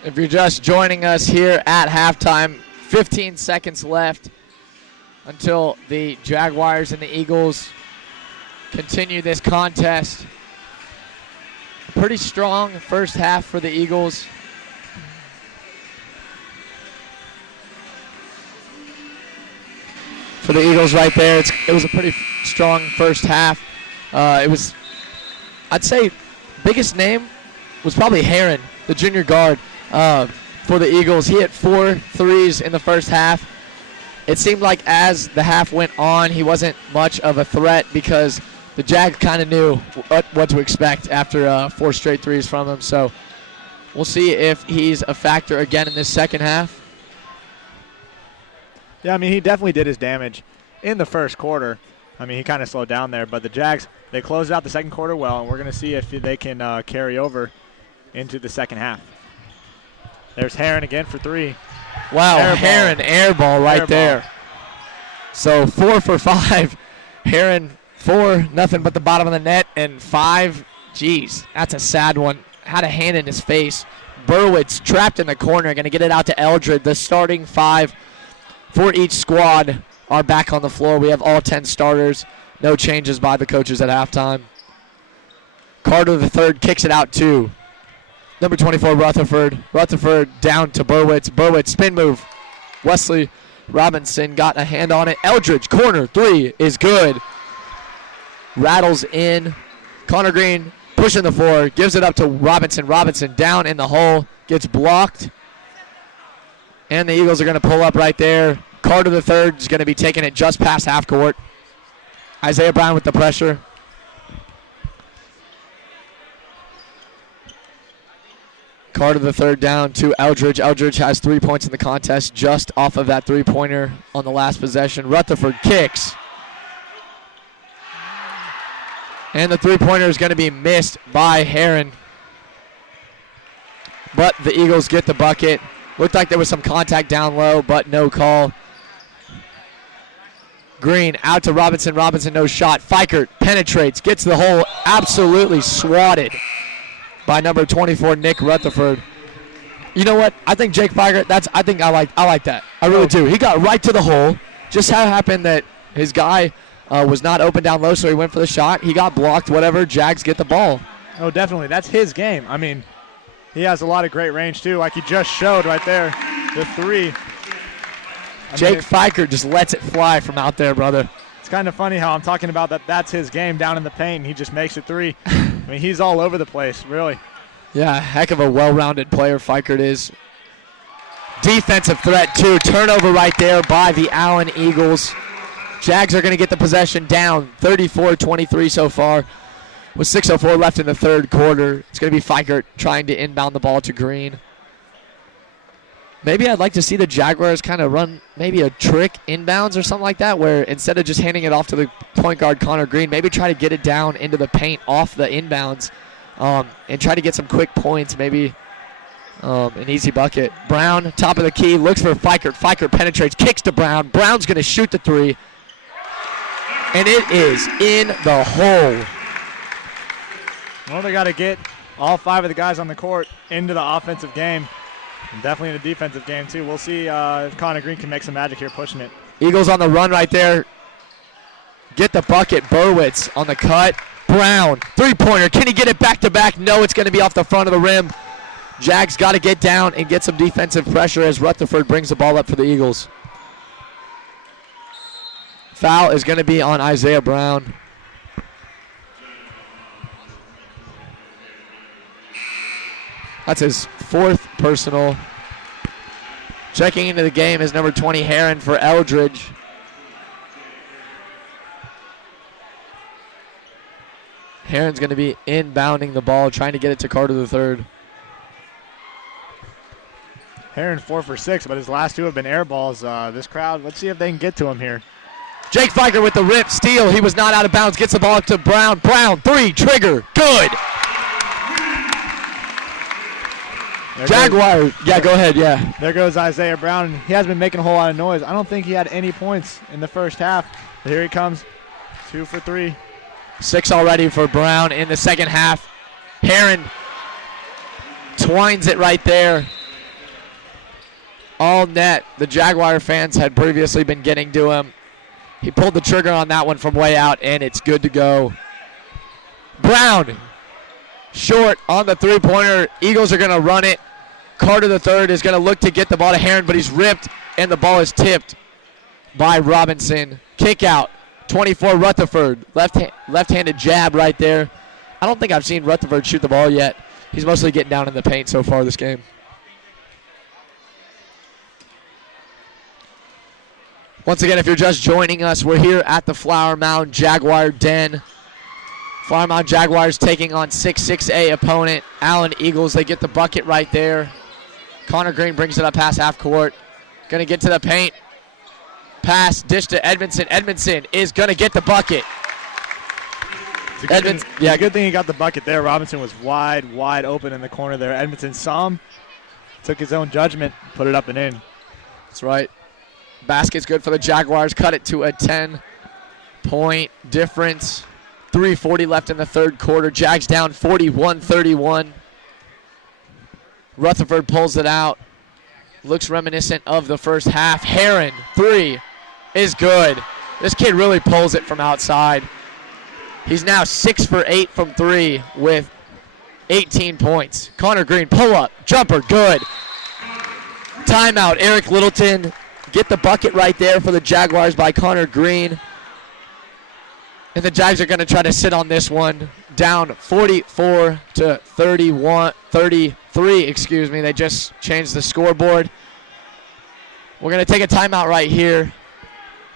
If you're just joining us here at halftime, 15 seconds left until the Jaguars and the Eagles continue this contest. Pretty strong first half for the Eagles. For the Eagles right there, it was a pretty strong first half. I'd say, biggest name was probably Heron, the junior guard for the Eagles. He hit 4 threes in the first half. It seemed like as the half went on, he wasn't much of a threat because the Jags kind of knew what to expect after 4 straight threes from him. So we'll see if he's a factor again in this second half. Yeah, I mean, he definitely did his damage in the first quarter. I mean, he kind of slowed down there, but the Jags, they closed out the second quarter well, and we're going to see if they can carry over into the second half. There's Heron again for 3. Wow, Heron air ball right there. So 4 for 5. Heron 4, nothing but the bottom of the net, and 5. Geez, that's a sad one. Had a hand in his face. Burwitz trapped in the corner, going to get it out to Eldred. The starting 5 for each squad are back on the floor. We have all 10 starters. No changes by the coaches at halftime. Carter III kicks it out to number 24, Rutherford. Rutherford down to Burwitz. Burwitz spin move. Wesley Robinson got a hand on it. Eldridge, corner 3 is good. Rattles in. Connor Green pushing the floor. Gives it up to Robinson. Robinson down in the hole. Gets blocked. And the Eagles are going to pull up right there. Carter III is going to be taking it just past half court. Isaiah Brown with the pressure. Carter III down to Eldridge. Eldridge has 3 points in the contest just off of that three-pointer on the last possession. Rutherford kicks. And the three-pointer is going to be missed by Heron. But the Eagles get the bucket. Looked like there was some contact down low, but no call. Green out to Robinson. Robinson, no shot. Fikert penetrates, gets the hole, absolutely swatted by number 24, Nick Rutherford. You know what? I think Jake Fikert, I like that. I really do. He got right to the hole. Just how it happened that his guy was not open down low, so he went for the shot. He got blocked, whatever. Jags get the ball. Oh, definitely. That's his game. I mean, he has a lot of great range, too, like he just showed right there. The 3. Jake Fikert just lets it fly from out there, brother. It's kind of funny how I'm talking about that's his game down in the paint, and he just makes it 3. I mean, he's all over the place, really. Yeah, heck of a well-rounded player Fikert is. Defensive threat, too. Turnover right there by the Allen Eagles. Jags are going to get the possession down 34-23 so far with 6:04 left in the third quarter. It's going to be Fikert trying to inbound the ball to Green. Maybe I'd like to see the Jaguars kind of run maybe a trick inbounds or something like that, where instead of just handing it off to the point guard Connor Green, maybe try to get it down into the paint off the inbounds and try to get some quick points, maybe an easy bucket. Brown, top of the key, looks for Fikert. Fikert penetrates, kicks to Brown. Brown's going to shoot the 3, and it is in the hole. Well, they got to get all 5 of the guys on the court into the offensive game. And definitely in the defensive game, too. We'll see if Connor Green can make some magic here pushing it. Eagles on the run right there. Get the bucket. Burwitz on the cut. Brown, three-pointer. Can he get it back-to-back? No, it's going to be off the front of the rim. Jags got to get down and get some defensive pressure as Rutherford brings the ball up for the Eagles. Foul is going to be on Isaiah Brown. That's his 4th personal. Checking into the game is number 20, Heron, for Eldridge. Heron's going to be inbounding the ball, trying to get it to Carter III. Heron 4 for 6, but his last 2 have been air balls. This crowd, let's see if they can get to him here. Jake Fikert with the rip, steal. He was not out of bounds. Gets the ball up to Brown. Brown, 3, trigger, good. Jaguar, go ahead, yeah. There goes Isaiah Brown. He has been making a whole lot of noise. I don't think he had any points in the first half. But here he comes, 2 for 3. 6 already for Brown in the second half. Heron twines it right there. all net. The Jaguar fans had previously been getting to him. He pulled the trigger on that one from way out, and it's good to go. Brown, short on the three-pointer. Eagles are going to run it. Carter III is going to look to get the ball to Heron, but he's ripped, and the ball is tipped by Robinson. Kick out, 24 Rutherford. Left-handed jab right there. I don't think I've seen Rutherford shoot the ball yet. He's mostly getting down in the paint so far this game. Once again, if you're just joining us, we're here at the Flower Mound Jaguar Den. Flower Mound Jaguars taking on 6-6A opponent, Allen Eagles. They get the bucket right there. Connor Green brings it up past half court. Going to get to the paint. Pass, dish to Edmondson. Edmondson is going to get the bucket. Good thing he got the bucket there. Robinson was wide open in the corner there. Edmondson saw him, took his own judgment, put it up and in. That's right. Basket's good for the Jaguars. Cut it to a 10-point difference. 3:40 left in the third quarter. Jags down 41-31. Rutherford pulls it out. Looks reminiscent of the first half. Heron, 3 is good. This kid really pulls it from outside. He's now 6 for 8 from 3 with 18 points. Connor Green, pull up, jumper, good. Timeout, Eric Littleton. Get the bucket right there for the Jaguars by Connor Green. And the Jags are going to try to sit on this one. Down 33, excuse me. They just changed the scoreboard. We're going to take a timeout right here.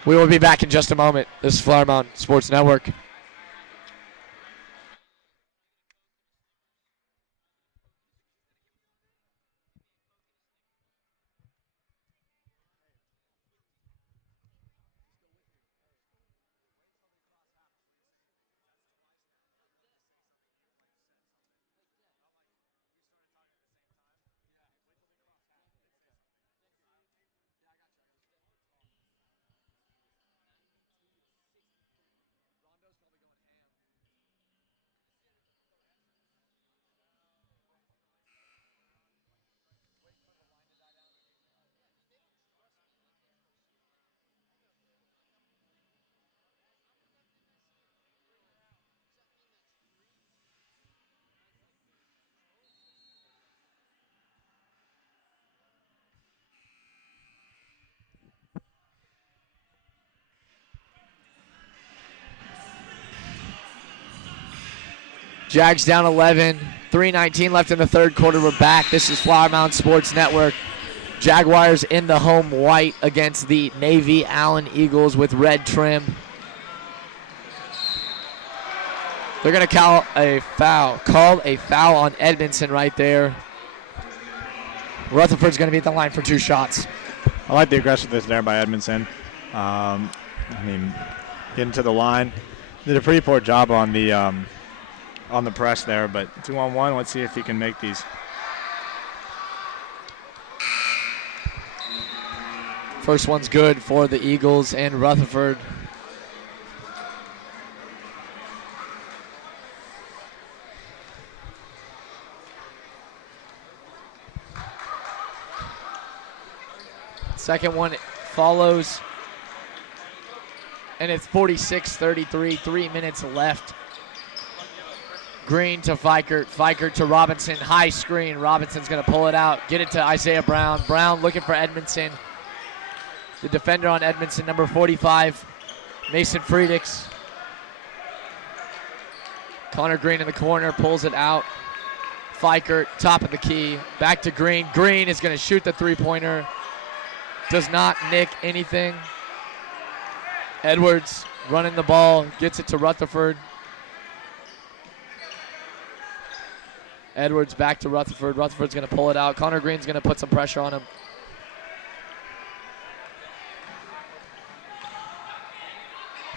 We will be back in just a moment. This is Flower Mound Sports Network. Jags down 11, 3:19 left in the third quarter. We're back. This is Flower Mound Sports Network. Jaguars in the home white against the Navy Allen Eagles with red trim. They're going to call a foul on Edmondson right there. Rutherford's going to be at the line for 2 shots. I like the aggressiveness there by Edmondson. Getting to the line. Did a pretty poor job on the press there, but 2-on-1, let's see if he can make these. First one's good for the Eagles and Rutherford. Second one follows, and it's 46-33, 3 minutes left. Green to Fikert, Fikert to Robinson, high screen. Robinson's going to pull it out, get it to Isaiah Brown. Brown looking for Edmondson. The defender on Edmondson, number 45, Mason Friedrichs. Connor Green in the corner, pulls it out. Fikert, top of the key, back to Green. Green is going to shoot the three-pointer. Does not nick anything. Edwards running the ball, gets it to Rutherford. Edwards back to Rutherford. Rutherford's going to pull it out. Connor Green's going to put some pressure on him.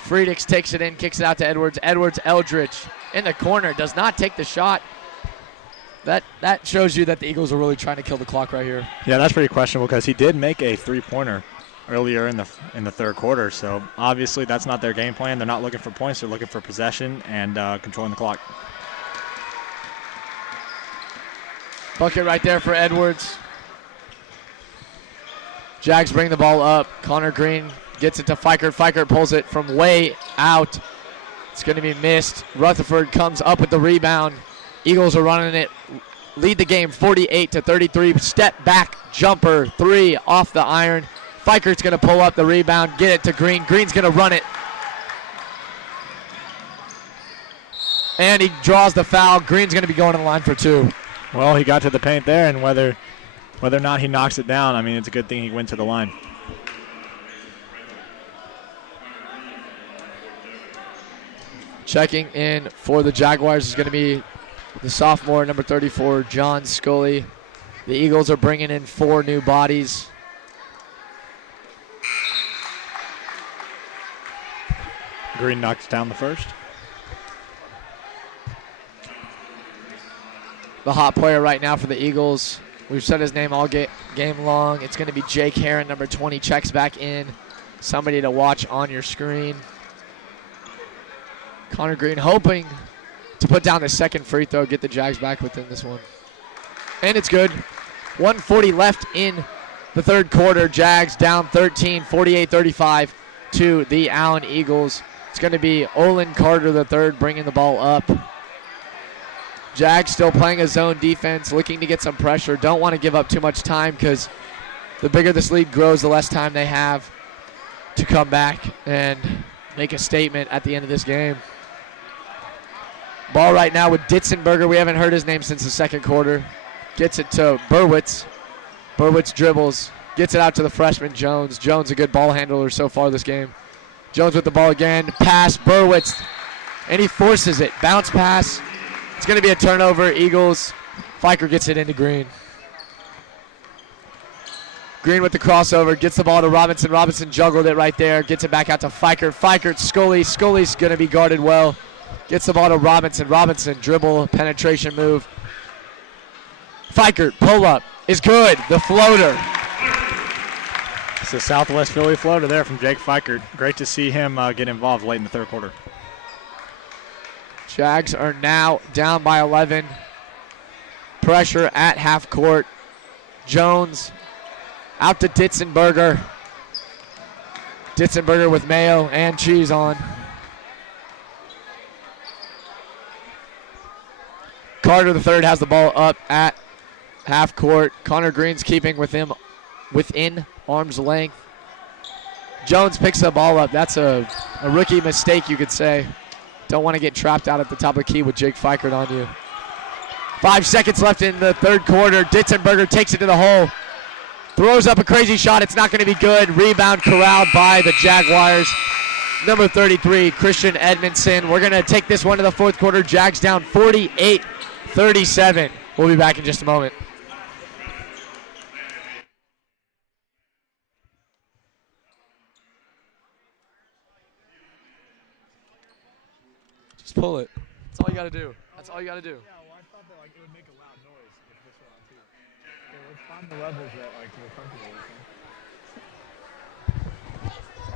Friedrichs takes it in, kicks it out to Edwards. Edwards, Eldridge in the corner, does not take the shot. That shows you that the Eagles are really trying to kill the clock right here. Yeah, that's pretty questionable because he did make a three-pointer earlier in the third quarter. So obviously that's not their game plan. They're not looking for points. They're looking for possession and controlling the clock. Bucket right there for Edwards. Jags bring the ball up. Connor Green gets it to Fikert. Fikert pulls it from way out. It's going to be missed. Rutherford comes up with the rebound. Eagles are running it. Lead the game 48-33. Step back jumper 3 off the iron. Fikert's going to pull up the rebound, get it to Green. Green's going to run it. And he draws the foul. Green's going to be going to the line for 2. Well, he got to the paint there, and whether or not he knocks it down, I mean, it's a good thing he went to the line. Checking in for the Jaguars is going to be the sophomore, number 34, John Scully. The Eagles are bringing in 4 new bodies. Green knocks down the first. The hot player right now for the Eagles. We've said his name all game long. It's going to be Jake Herron, number 20, checks back in. Somebody to watch on your screen. Connor Green hoping to put down the second free throw, get the Jags back within this one. And it's good. 1:40 left in the third quarter. Jags down 13, 48-35 to the Allen Eagles. It's going to be Olin Carter III bringing the ball up. Jags still playing a zone defense, looking to get some pressure. Don't want to give up too much time because the bigger this lead grows, the less time they have to come back and make a statement at the end of this game. Ball right now with Ditzenberger. We haven't heard his name since the second quarter. Gets it to Burwitz. Burwitz dribbles. Gets it out to the freshman Jones. Jones a good ball handler so far this game. Jones with the ball again. Pass Burwitz. And he forces it. Bounce pass. It's going to be a turnover. Eagles. Fiker gets it into Green. Green with the crossover. Gets the ball to Robinson. Robinson juggled it right there. Gets it back out to Fikert. Fikert, Scully. Scully's going to be guarded well. Gets the ball to Robinson. Robinson, dribble, penetration move. Fikert, pull up, is good. The floater. It's a Southwest Philly floater there from Jake Fikert. Great to see him get involved late in the third quarter. Jags are now down by 11. Pressure at half court. Jones out to Ditzenberger. Ditzenberger with mayo and cheese on. Carter III has the ball up at half court. Connor Green's keeping with him within arm's length. Jones picks the ball up. That's a rookie mistake, you could say. Don't want to get trapped out at the top of the key with Jake Fikert on you. 5 seconds left in the third quarter. Ditzenberger takes it to the hole. Throws up a crazy shot. It's not going to be good. Rebound corralled by the Jaguars. Number 33, Christian Edmondson. We're going to take this one to the fourth quarter. Jags down 48-37. We'll be back in just a moment. Just pull it. That's all you got to do. That's all you got to do. Yeah, well, I thought that it would make a loud noise if this were on too. Okay, let's find the levels that we're comfortable with.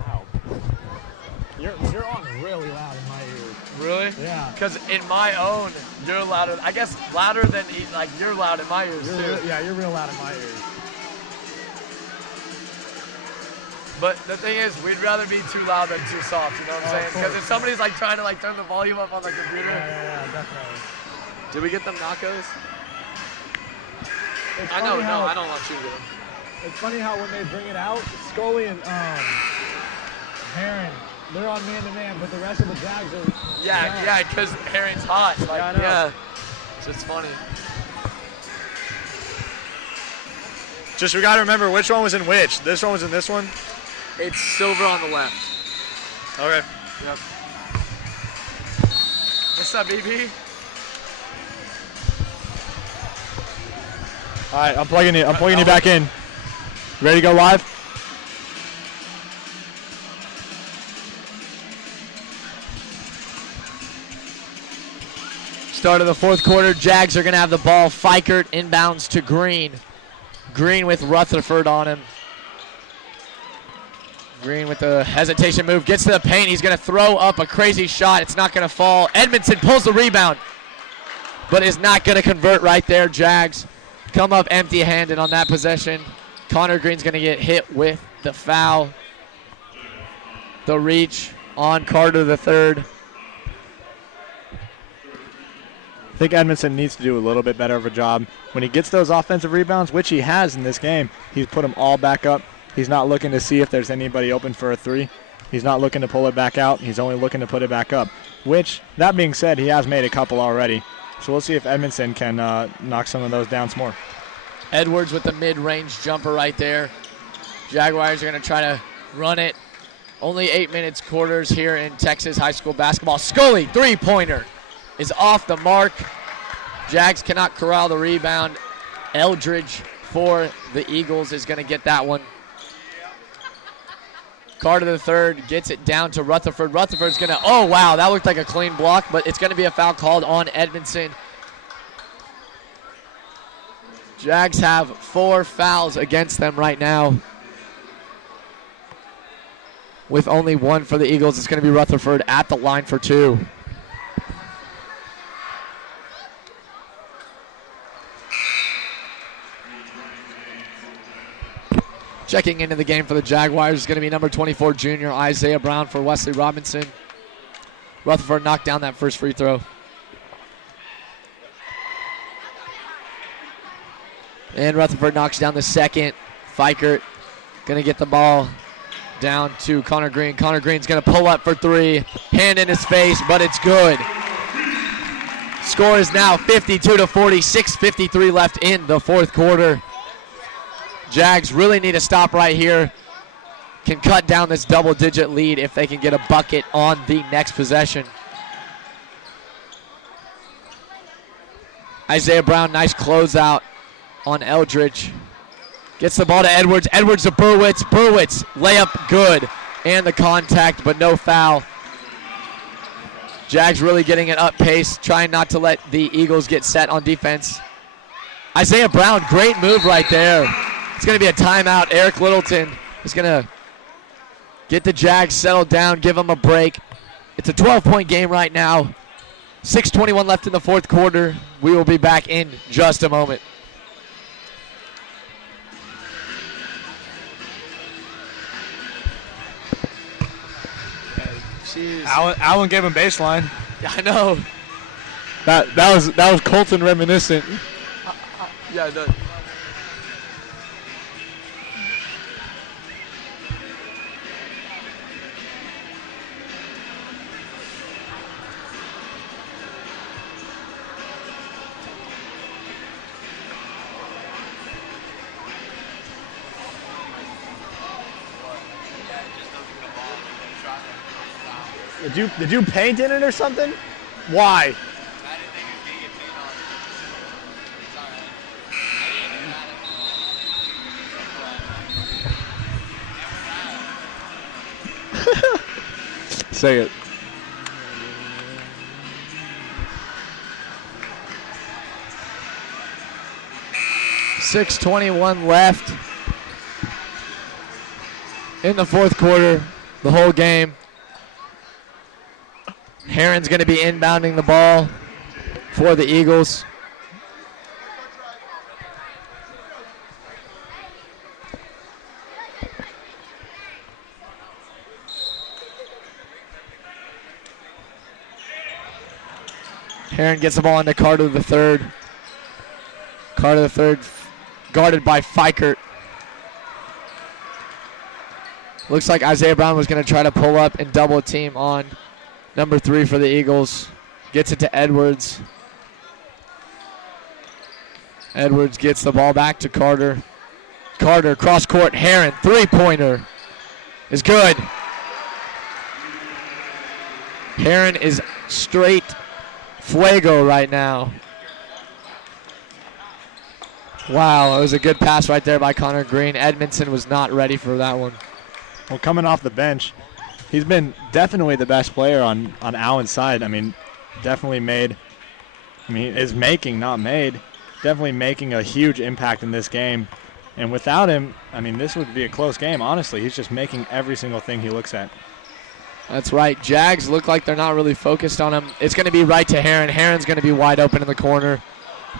Wow. You're on really loud in my ears. Really? Yeah. Because in my own, you're louder. I guess louder than you're loud in my ears too. You're real loud in my ears. But the thing is, we'd rather be too loud than too soft. You know what I'm saying? Because if somebody's trying to turn the volume up on the computer. Yeah, definitely. Did we get them nachos? It's I know. funny No, how- I don't want you to get them. It's funny how when they bring it out, Scully and Herron, they're on man-to-man, but the rest of the Jags are... Yeah, because Herring's hot. I know. Yeah, it's just funny. Just we got to remember which one was in which. This one was in this one? It's silver on the left. Okay. Yep. What's up, BB? All right, I'm plugging you back in. Ready to go live? Start of the fourth quarter. Jags are going to have the ball. Fikert inbounds to Green. Green with Rutherford on him. Green with the hesitation move. Gets to the paint. He's going to throw up a crazy shot. It's not going to fall. Edmondson pulls the rebound, but is not going to convert right there. Jags come up empty-handed on that possession. Connor Green's going to get hit with the foul. The reach on Carter the third. I think Edmondson needs to do a little bit better of a job. When he gets those offensive rebounds, which he has in this game, he's put them all back up. He's not looking to see if there's anybody open for a three. He's not looking to pull it back out. He's only looking to put it back up, which, that being said, he has made a couple already. So we'll see if Edmondson can knock some of those down some more. Edwards with the mid-range jumper right there. Jaguars are going to try to run it. Only 8 minutes quarters here in Texas high school basketball. Scully, three-pointer, is off the mark. Jags cannot corral the rebound. Eldridge for the Eagles is going to get that one. Carter the third gets it down to Rutherford. Rutherford's going to, oh, wow, that looked like a clean block, but it's going to be a foul called on Edmondson. Jags have 4 fouls against them right now. With only 1 for the Eagles, it's going to be Rutherford at the line for 2. Checking into the game for the Jaguars is going to be number 24 junior Isaiah Brown for Wesley Robinson. Rutherford knocked down that first free throw. And Rutherford knocks down the second. Fikert going to get the ball down to Connor Green. Connor Green's going to pull up for 3. Hand in his face, but it's good. Score is now 52-40, 6:53 left in the fourth quarter. Jags really need to stop right here. Can cut down this double-digit lead if they can get a bucket on the next possession. Isaiah Brown, nice closeout on Eldridge. Gets the ball to Edwards. Edwards to Burwitz. Burwitz, layup good. And the contact, but no foul. Jags really getting it up pace, trying not to let the Eagles get set on defense. Isaiah Brown, great move right there. It's going to be a timeout. Eric Littleton is going to get the Jags settled down, give them a break. It's a 12-point game right now. 6:21 left in the fourth quarter. We will be back in just a moment. Allen gave him baseline. I know. That was Colton reminiscent. Yeah, Did you paint in it or something? Why? Say it. .621 left in the fourth quarter, the whole game. Heron's going to be inbounding the ball for the Eagles. Heron gets the ball into Carter the third. Carter the third guarded by Fikert. Looks like Isaiah Brown was going to try to pull up and double team on number 3 for the Eagles. Gets it to Edwards. Edwards gets the ball back to Carter. Carter, cross court, Heron, three-pointer is good. Heron is straight fuego right now. Wow, it was a good pass right there by Connor Green. Edmondson was not ready for that one. Well, coming off the bench, he's been definitely the best player on Allen's side. I mean, definitely is making, not made, definitely making a huge impact in this game. And without him, I mean, this would be a close game, honestly. He's just making every single thing he looks at. That's right. Jags look like they're not really focused on him. It's going to be right to Heron. Heron's going to be wide open in the corner.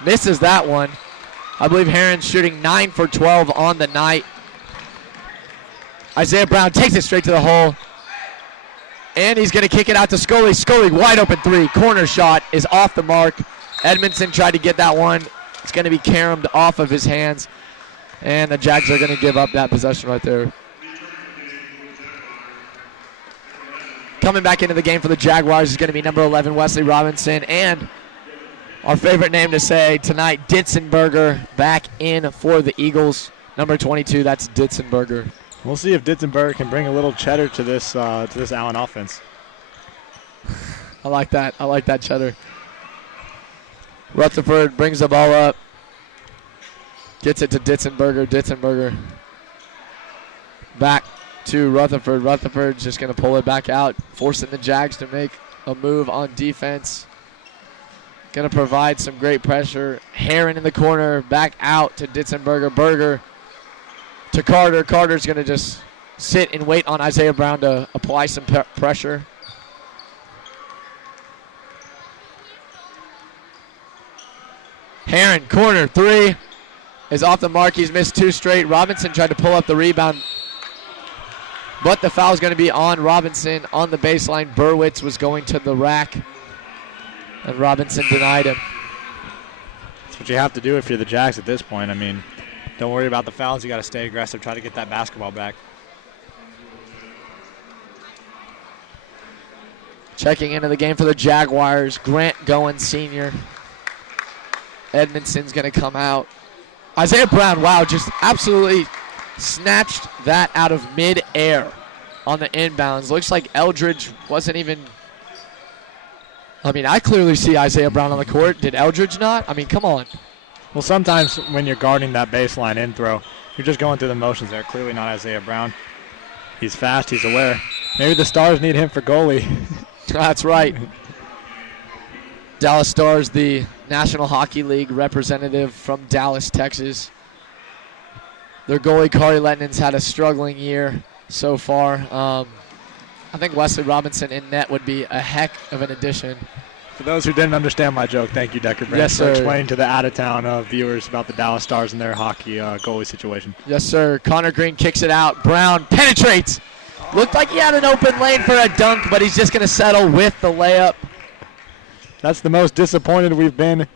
Misses that one. I believe Heron's shooting 9 for 12 on the night. Isaiah Brown takes it straight to the hole. And he's going to kick it out to Scully. Scully, wide open three. Corner shot is off the mark. Edmondson tried to get that one. It's going to be caromed off of his hands. And the Jags are going to give up that possession right there. Coming back into the game for the Jaguars is going to be number 11, Wesley Robinson. And our favorite name to say tonight, Ditzenberger, back in for the Eagles. Number 22, that's Ditzenberger. We'll see if Ditzenberger can bring a little cheddar to this Allen offense. I like that. I like that cheddar. Rutherford brings the ball up. Gets it to Ditzenberger. Ditzenberger back to Rutherford. Rutherford's just going to pull it back out, forcing the Jags to make a move on defense. Going to provide some great pressure. Heron in the corner, back out to Ditzenberger. Berger to Carter. Carter's going to just sit and wait on Isaiah Brown to apply some pressure. Heron, corner, three is off the mark. He's missed 2 straight. Robinson tried to pull up the rebound, but the foul is going to be on Robinson on the baseline. Burwitz was going to the rack, and Robinson denied him. That's what you have to do if you're the Jags at this point. I mean, don't worry about the fouls. You got to stay aggressive, try to get that basketball back. Checking into the game for the Jaguars, Grant Goen Sr. Edmondson's going to come out. Isaiah Brown, wow, just absolutely snatched that out of mid-air on the inbounds. Looks like Eldridge wasn't even... I mean, I clearly see Isaiah Brown on the court. Did Eldridge not? I mean, come on. Well, sometimes when you're guarding that baseline in throw, you're just going through the motions there. Clearly not Isaiah Brown. He's fast. He's aware. Maybe the Stars need him for goalie. That's right. Dallas Stars, the National Hockey League representative from Dallas, Texas. Their goalie, Kari Lettinen's had a struggling year so far. I think Wesley Robinson in net would be a heck of an addition. For those who didn't understand my joke, thank you, Decker Brand, yes, for sir. explaining to the out-of-town viewers about the Dallas Stars and their hockey goalie situation. Yes, sir. Connor Green kicks it out. Brown penetrates. Looked like he had an open lane for a dunk, but he's just going to settle with the layup. That's the most disappointed we've been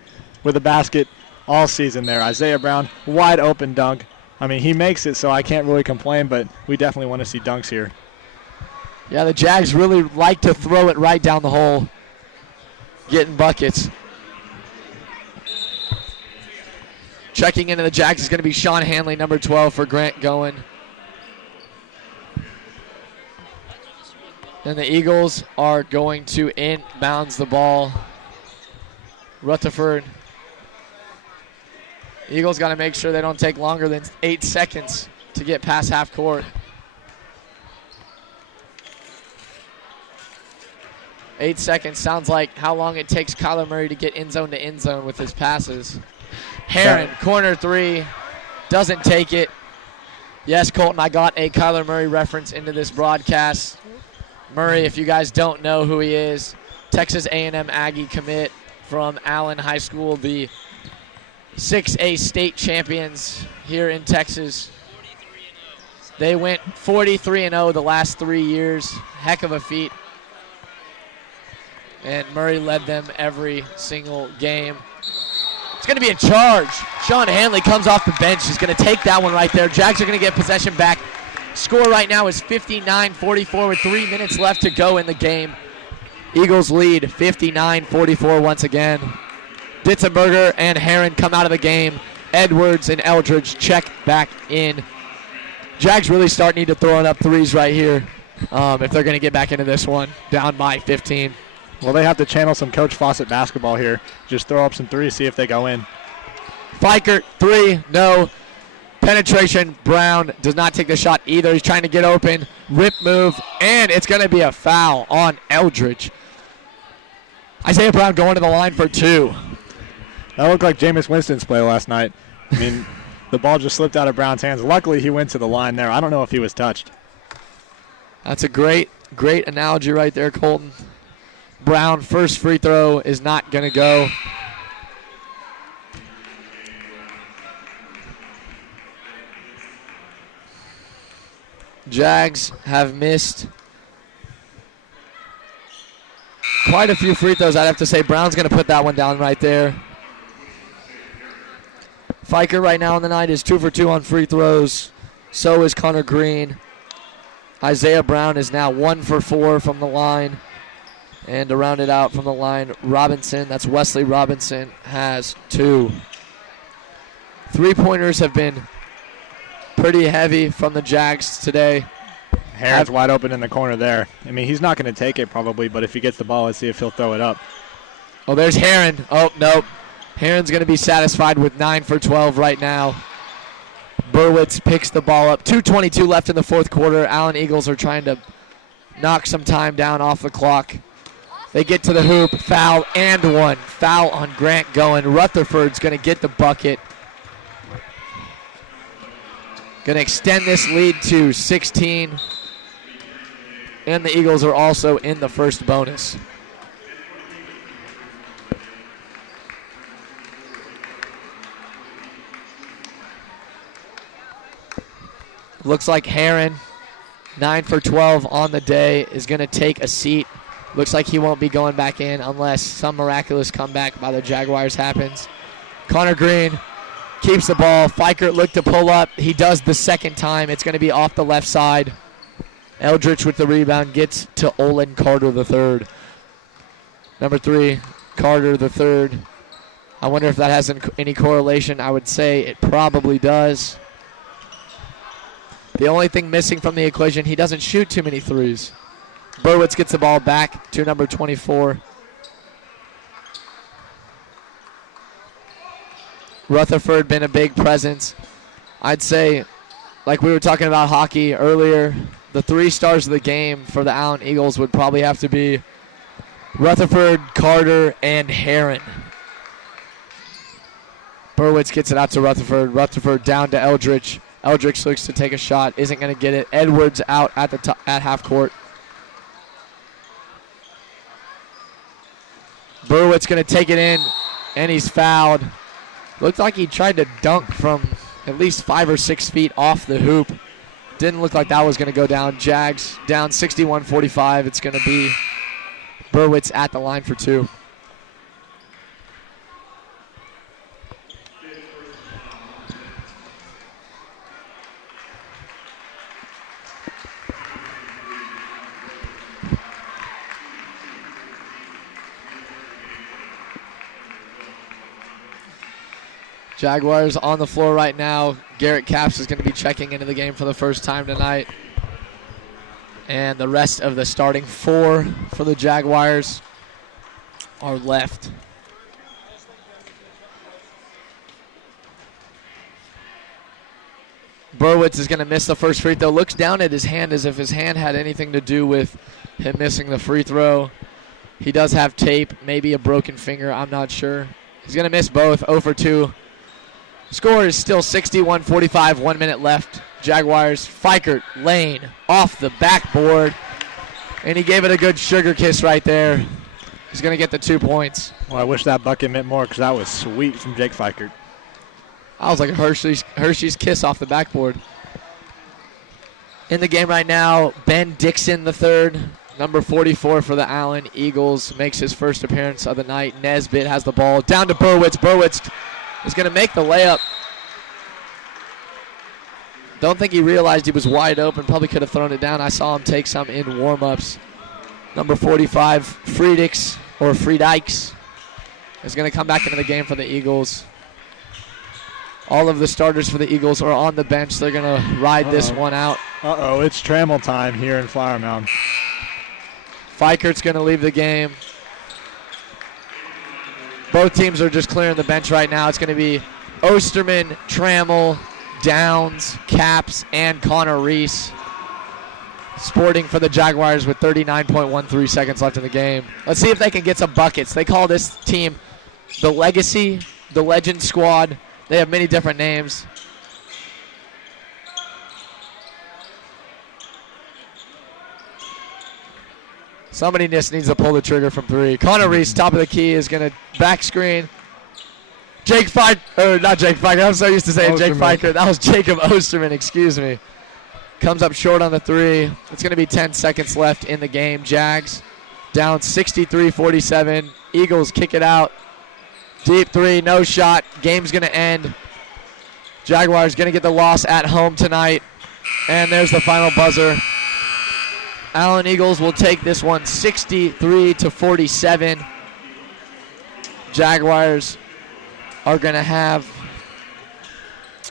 with a basket all season there. Isaiah Brown, wide open dunk. I mean, he makes it, so I can't really complain, but we definitely want to see dunks here. Yeah, the Jags really like to throw it right down the hole, getting buckets. Checking into the Jags is going to be Sean Hanley, number 12 for Grant Goen. And the Eagles are going to inbounds the ball. Rutherford. Eagles got to make sure they don't take longer than 8 seconds to get past half court. 8 seconds sounds like how long it takes Kyler Murray to get end zone to end zone with his passes. Heron, corner three, doesn't take it. Yes, Colton, I got a Kyler Murray reference into this broadcast. Murray, if you guys don't know who he is, Texas A&M Aggie commit from Allen High School, the 6A state champions here in Texas. They went 43-0 the last 3 years. Heck of a feat. And Murray led them every single game. It's going to be a charge. Sean Hanley comes off the bench. He's going to take that one right there. Jags are going to get possession back. Score right now is 59-44 with 3 minutes left to go in the game. Eagles lead 59-44 once again. Ditzenberger and Heron come out of the game. Edwards and Eldridge check back in. Jags really start need to throwing up threes right here if they're going to get back into this one, down by 15. Well, they have to channel some Coach Fawcett basketball here. Just throw up some threes, see if they go in. Fikert, three, no. Penetration, Brown does not take the shot either. He's trying to get open. Rip move, and it's going to be a foul on Eldridge. Isaiah Brown going to the line for 2. That looked like Jameis Winston's play last night. I mean, the ball just slipped out of Brown's hands. Luckily, he went to the line there. I don't know if he was touched. That's a great analogy right there, Colton. Brown, first free throw is not going to go. Jags have missed quite a few free throws, I'd have to say. Brown's going to put that one down right there. Fiker right now on the night is 2 for 2 on free throws. So is Connor Green. Isaiah Brown is now 1 for 4 from the line. And to round it out from the line, Robinson, that's Wesley Robinson, has 2. Three-pointers have been pretty heavy from the Jags today. Heron's wide open in the corner there. I mean, he's not going to take it probably, but if he gets the ball, let's see if he'll throw it up. Oh, there's Heron. Oh, nope. Heron's going to be satisfied with 9 for 12 right now. Burwitz picks the ball up. 2:22 left in the fourth quarter. Allen Eagles are trying to knock some time down off the clock. They get to the hoop. Foul and one. Foul on Grant going. Rutherford's going to get the bucket. Going to extend this lead to 16. And the Eagles are also in the first bonus. Looks like Heron, 9 for 12 on the day, is going to take a seat. Looks like he won't be going back in unless some miraculous comeback by the Jaguars happens. Connor Green keeps the ball. Fikert looked to pull up. He does the second time. It's going to be off the left side. Eldridge with the rebound gets to Olin Carter III. Number 3, Carter III. I wonder if that has any correlation. I would say it probably does. The only thing missing from the equation, he doesn't shoot too many threes. Burwitz gets the ball back to number 24. Rutherford been a big presence. I'd say, like we were talking about hockey earlier, the 3 stars of the game for the Allen Eagles would probably have to be Rutherford, Carter, and Heron. Burwitz gets it out to Rutherford. Rutherford down to Eldridge. Eldridge looks to take a shot, isn't going to get it. Edwards out at the at half court. Burwitz going to take it in, and he's fouled. Looked like he tried to dunk from at least 5 or 6 feet off the hoop. Didn't look like that was going to go down. Jags down 61-45. It's going to be Burwitz at the line for 2. Jaguars on the floor right now. Garrett Capps is going to be checking into the game for the first time tonight. And the rest of the starting 4 for the Jaguars are left. Burwitz is going to miss the first free throw. Looks down at his hand as if his hand had anything to do with him missing the free throw. He does have tape, maybe a broken finger, I'm not sure. He's going to miss both, 0 for 2. Score is still 61-45, 1 minute left. Jaguars, Fikert, Lane, off the backboard. And he gave it a good sugar kiss right there. He's going to get the 2 points. Well, I wish that bucket meant more because that was sweet from Jake Fikert. That was like a Hershey's kiss off the backboard. In the game right now, Ben Dixon III, number 44 for the Allen Eagles, makes his first appearance of the night. Nesbitt has the ball down to Burwitz. Burwitz is going to make the layup. Don't think he realized he was wide open. Probably could have thrown it down. I saw him take some in warm-ups. Number 45, Friedrichs is going to come back into the game for the Eagles. All of the starters for the Eagles are on the bench. They're going to ride this one out. It's Trammell time here in Flower Mound. Fikert's going to leave the game. Both teams are just clearing the bench right now. It's going to be Osterman, Trammell, Downs, Capps, and Connor Reese sporting for the Jaguars with 39.13 seconds left in the game. Let's see if they can get some buckets. They call this team the Legacy, the Legend Squad. They have many different names. Somebody just needs to pull the trigger from 3. Connor Reese, top of the key, is going to back screen. Not Jake Fikert. I'm so used to saying Jake Fikert. That was Jacob Osterman, excuse me. Comes up short on the three. It's going to be 10 seconds left in the game. Jags down 63-47. Eagles kick it out. Deep three, no shot. Game's going to end. Jaguars going to get the loss at home tonight. And there's the final buzzer. Allen Eagles will take this one 63-47. Jaguars are going to have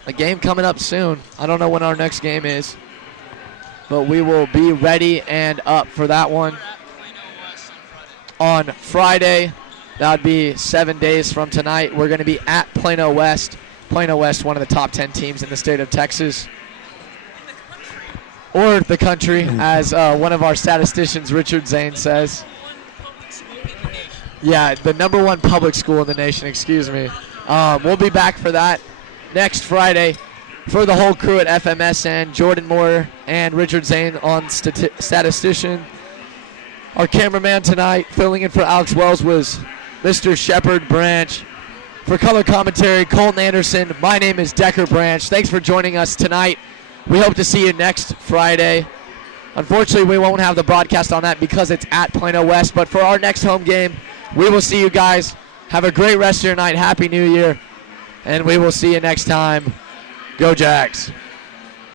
a game coming up soon. I don't know when our next game is, but we will be ready and up for that one on Friday. That would be 7 days from tonight. We're going to be at Plano West. Plano West, one of the top 10 teams in the state of Texas, or the country, as one of our statisticians, Richard Zane, says. Yeah, the #1 public school in the nation, excuse me. We'll be back for that next Friday. For the whole crew at FMSN, Jordan Moore and Richard Zane on statistician. Our cameraman tonight, filling in for Alex Wells, was Mr. Shepard Branch. For color commentary, Colton Anderson. My name is Decker Branch. Thanks for joining us tonight. We hope to see you next Friday. Unfortunately, we won't have the broadcast on that because it's at Plano West. But for our next home game, we will see you guys. Have a great rest of your night. Happy New Year. And we will see you next time. Go Jags.